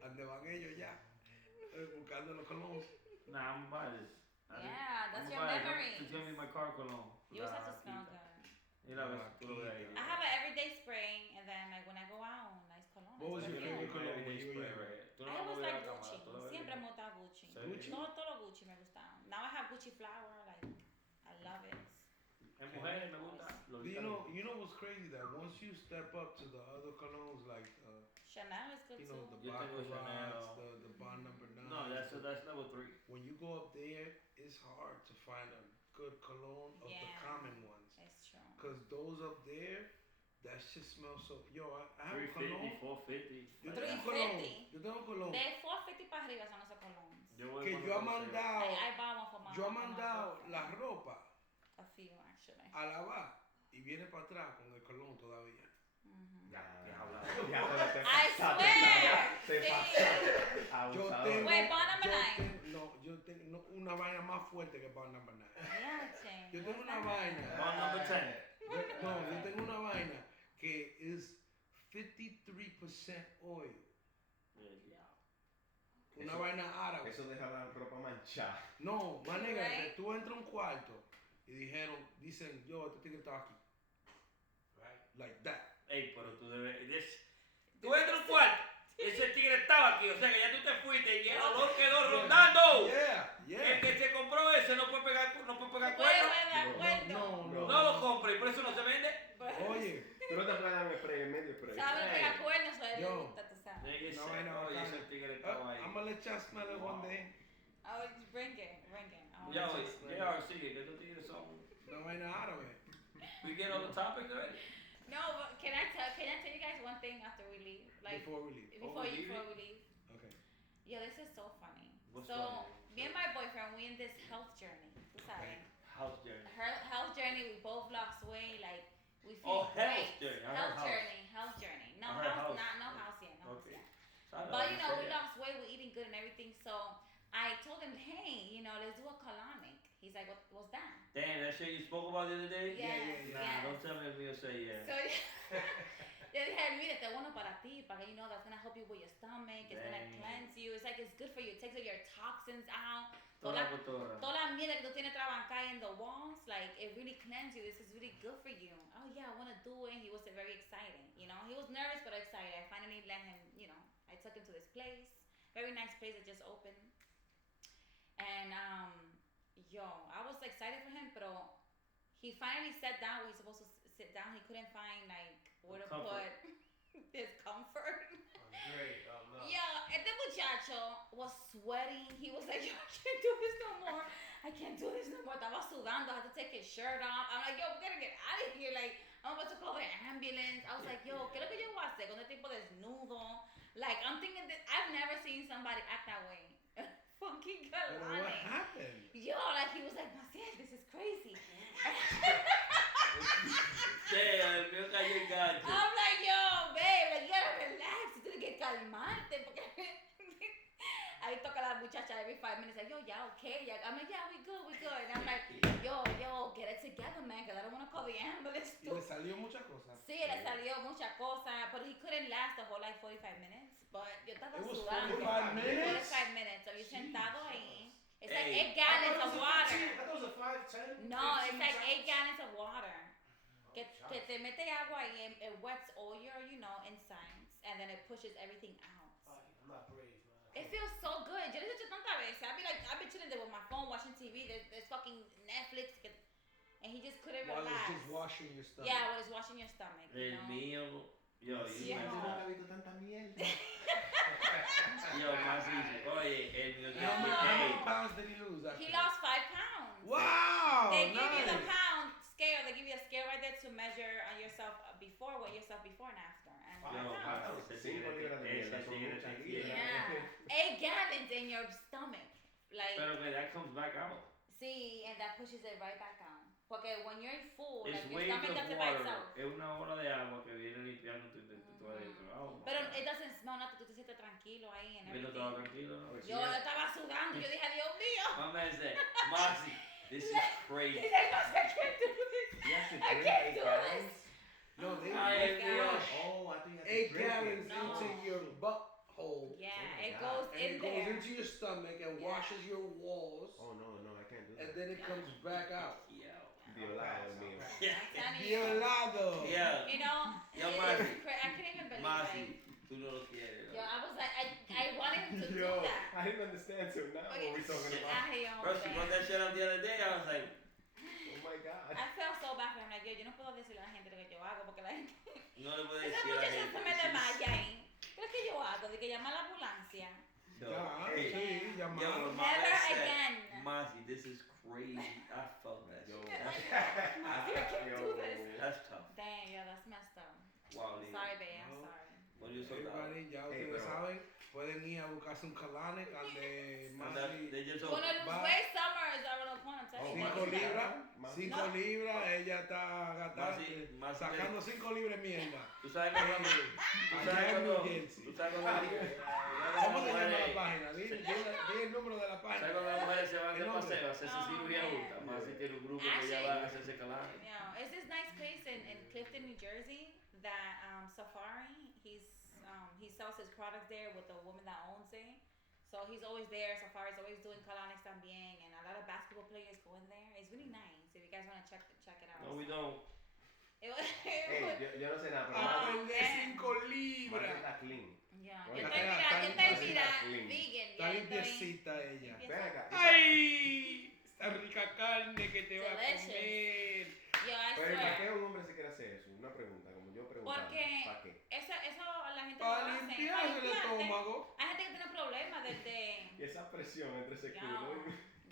¿Dónde van ellos ya? Buscando los colognes. Nah, I'm gonna buy this. Yeah, that's your memory. memories. Just give me my car cologne. You always La have to smell vaquita. good. Mira, ves, tú lo ves ahí. I have an everyday spray, and then like when I go out, nice cologne. What was nice your perfume. favorite cologne when you were Spray, young? right? Tú no I lo always ves like la Gucci. cámara, tú lo ves Siempre bien. me gusta Gucci. Gucci? Todo lo Gucci me gusta. Now I have Gucci flower, like I love it. En mujeres me gusta. Lo You know what's crazy? That once you step up to the other colognes, like, Chanel is good you know, too. the Yo tengo Baccarats, Chanel. the Bond Number 9. No, that's level 3. When you go up there, it's hard to find a good cologne of the Yeah. common ones. It's true. Because those up there, that shit smells so. Yo, I have a 350, cologne. 450. Yo tengo un cologne. 350. Yo tengo un cologne. De 450 para arriba son esos colognes. Yo voy Que con yo he lo que sea. mandado. I buy one for my Yo he for my mandado boyfriend. la ropa A few actually. a lavar y viene para atrás con el cologne todavía. Mhm. Que habla. I swear. Te Sí. pasa. Yo Abusador. tengo, Wait, bar number yo nine. yo tengo una vaina más fuerte que bar number 9. Yeah, Shane. Yo tengo What's una that? vaina. Bar number 10. No, yo tengo una vaina que es 53% oil. Una Eso- vaina árabe. Eso deja la ropa manchada. No, más negra, que Right. tú entras a un cuarto y dicen, yo, este tigre estaba aquí. Right. Like that. Ey, pero tú debes. Tú entras a un cuarto. Ese tigre estaba aquí, o sea que ya tú te fuiste y el olor quedó rondando. Yeah, El yeah. que se compró ese no puede pegar Puede cuernos. de acuerdo. No, No lo compre, por eso no se vende. Oye, Tú no te puedes dar spray en medio spray. Sabe Hey. pegar cuernos, o a él le Yo. gusta, tú sabes. Ese, Una vaina oye, bacana. ese tigre estaba ahí. I'm gonna let y'all smell it one day. Oh, bring it. I wanna Ya, taste oye, it. ya, sigue, que estos tigres son. Una vaina árabe. We get on the topic already. No, but can I tell you guys one thing after we leave? Like Before we leave. before we we leave? leave. Okay. Yeah, this is so funny. What's so funny? me and my boyfriend, we in this health journey. Tú sabes. House journey. Her health journey, we both lost weight, like we Oh, feel health great. journey. I heard Health house. journey. No I heard house, house. not no house yet, no house Okay. yet. So I But you know, say we that. lost weight, we're eating good and everything. So I told him, hey, you know, let's do a colonic. He's like, what's that? Damn, that shit you spoke about the other day? Yes, Nah, yes. don't tell me if you'll say yeah. So yo dije, mire, este es bueno para ti, para que you know that's gonna help you with your stomach, it's gonna Dang. cleanse you, it's like it's good for you, it takes all your toxins out. Toda cultura. Toda la mierda que tú tienes trabancada in the walls, like it really cleanses you. This is really good for you. Oh yeah, I want to do it. He was very excited. You know, he was nervous but excited. I finally let him. You know, I took him to this place, very nice place that just opened. And yo, I was excited for him, but he finally sat down where he's supposed to sit down. He couldn't find like where to Comfort. put his comfort. Oh, great. Oh, no. Yo, este muchacho was sweating. He was like, yo, I can't do this no more. I can't do this no more. Estaba sudando. I had to take his shirt off. I'm like, yo, we gotta get out of here. Like, I'm about to call the ambulance. I was like, yo, ¿qué es lo que yo voy a hacer con este tipo desnudo? Like, I'm thinking that I've never seen somebody act that way. Fucking But what galante. happened? Yo, like, he was like, Maciel, this is crazy. Damn, el mío cayó el gancho. I'm like, yo, babe, like, you gotta relax. Tú tienes que calmarte. Porque ahí toca la muchacha every 5 minutes, like, yo, yeah, okay. Yeah. I'm like, yeah, we good. And I'm like, yo, get it together, man, because I don't want to call the ambulance. Y le salió muchas cosas. Sí, le salió muchas cosas, but he couldn't last the whole like 45 minutes. But yo estaba It was sudando. 45 minutes? 45 minutes. So you sentado ahí. It's like Hey. 8 gallons of water. I thought it was a 5, 10. No, 15 it's like shots. 8 gallons of water. Oh, Que shots. te mete agua y it wets all your, you know, insides. And then it pushes everything out. Oh, I'm not brave, man. It feels so good. Yo lo he hecho tantas veces. I've been chilling there with my phone watching TV. There's fucking Netflix. And he just couldn't While it's relax. just washing your stomach. Yeah, while it's washing your stomach. You El know? mío. Yo, Sí, you no. Nunca he visto tanta mierda. Yo, más easy. Oye, el mío How many hey. pounds did he lose? He lost 5 pounds. Wow! They give you the nice. pound scale. They give you a scale right there to measure on yourself before, weigh yourself before and after. And Yo, 5 pounds. ese Cinco tigre, libras de ese mierda son tigre muchas te libras. quiere. Yeah. 8 gallons in your stomach. Like, Pero que that comes back out. see, and that pushes it right back down. Porque when you're full, It's like your waves stomach of does it by water. itself. Es una ola de agua que viene limpiando tu adentro. Oh, my Pero God. it doesn't smell nothing. Tú te sientes tranquilo ahí and Yo no estaba everything. tranquilo, ¿no? Yo estaba sudando. Yo dije, Dios mío. My man said, Moxie, this is crazy. He's like, I can't do this. You have to I drink can't 8 do gallons? No, they Ay, flush Oh, I think you have to 8 drink it. gallons No. into your butthole. Yeah, my it God. goes And in it goes there. into your stomach and Yeah. washes your walls. Oh, no, I can't do And that. then it comes back out. Yo. Violado el mío. I'm telling you. Violado. Yeah. You know, Yo, it Marcy. is I couldn't even believe it. Moxie, tú no lo quieres. Yo, I was like, I wanted him to do Yo, that. I didn't understand till now what we're talking about. Ay, Bro, she brought hombre. that shit up the other day. I was like, Oh my God. I felt so bad for him. Like, yo no puedo decirle a la gente lo que yo hago porque la gente. no le puedo Esa decir a la muchacha gente. se me desmaya ahí. ¿Qué es que yo hago? De que llamar a la ambulancia. Yo, Ya, hey, sí, yo, llamado. my Never man said, again. Moxie, this is crazy. I felt that. Yo. I can't do this. That's tough. Damn, yo, that's messed up. Wow, Leo. Sorry, babe. I'm No. sorry. What you so proud? Everybody, ya Hey, ustedes pero- saben, pueden ir a buscarse un colonic al de And that- Masi. They just When opened. it was Bye. way summer is around the corner. I'm telling No, 5 libras, Más. 5 libras, ella está gastando, Más- sacando 5 libras de mierda. Tú sabes cuando. Tú Allá sabes en cuando. New Jersey. Tú sabes cuando. ¿Cómo se llama la página? Di el número de la ¿Sabes página. cuando las mujeres se van de El nombre. paseo a hacerse Oh, cirugía man. juntas? Más si tiene un grupo que ya Actually- van a hacerse calar. Yeah, it's this nice place in Clifton, New Jersey that Safari. He sells his products there with the woman that owns it. So he's always there. Safari's always doing colonics también, and a lot of basketball players go in there. It's really nice. If you guys want to check it out. No, we don't. It was, Yo no sé nada, pero A Oh, vender man. 5 Marta libras. está clean. yeah, Bueno, yo está estoy limpiecita, vegan. Está Ya limpiecita ella. Ven acá. ¡Ay! Esta rica carne que te va a Delicious. comer. Yo, I Pero ¿y ¿para qué swear. un hombre se quiere hacer eso? Una pregunta, como yo preguntaba. Porque ¿Para qué? eso la gente Para lo hace. limpiarse el limpiarte. estómago. Hay gente que tiene problemas desde. Y esa presión entre ese No, culo.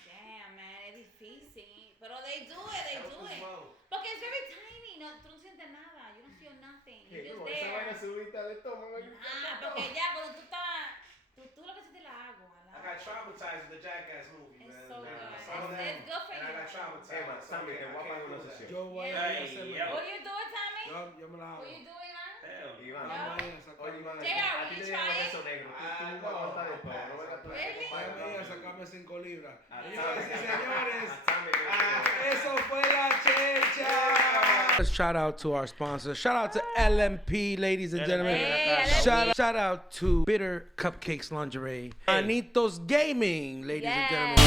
damn, man, es difícil. Pero they do it. As well. Porque it's very tiny, no, tú no sientes nada. You don't feel nothing. ¿Qué? You're No, just esa vaina there. subida al estómago. Porque ya cuando tú estás. Tú lo que sientes es la agua. I got traumatized with the Jackass movie, It's man. so good. I It's, saw that, it's good for and I you. got traumatized. Emma, So Sammy, I te voy a pagar can't una do that. sesión. Yo voy a Ay, hacerme. yo. What you doing, Tommy? Yo me la hago. What you doing, man? Hell, Iván, No. Vamos a ir a sacar- oye, Iván, JR, a will ti you te try dieron it? eso negro. Ah, Tú no, aguantas de no, todo. No vengas tú. Really? Voy a ir a sacarme 5 libras. Ah, Señoras y señores, Ah, eso fue la checha. Shout out to our sponsors. Shout out to LMP, ladies and gentlemen. Hey, LMP. Shout out to Bitter Cupcakes Lingerie. Anitos Gaming, ladies and gentlemen.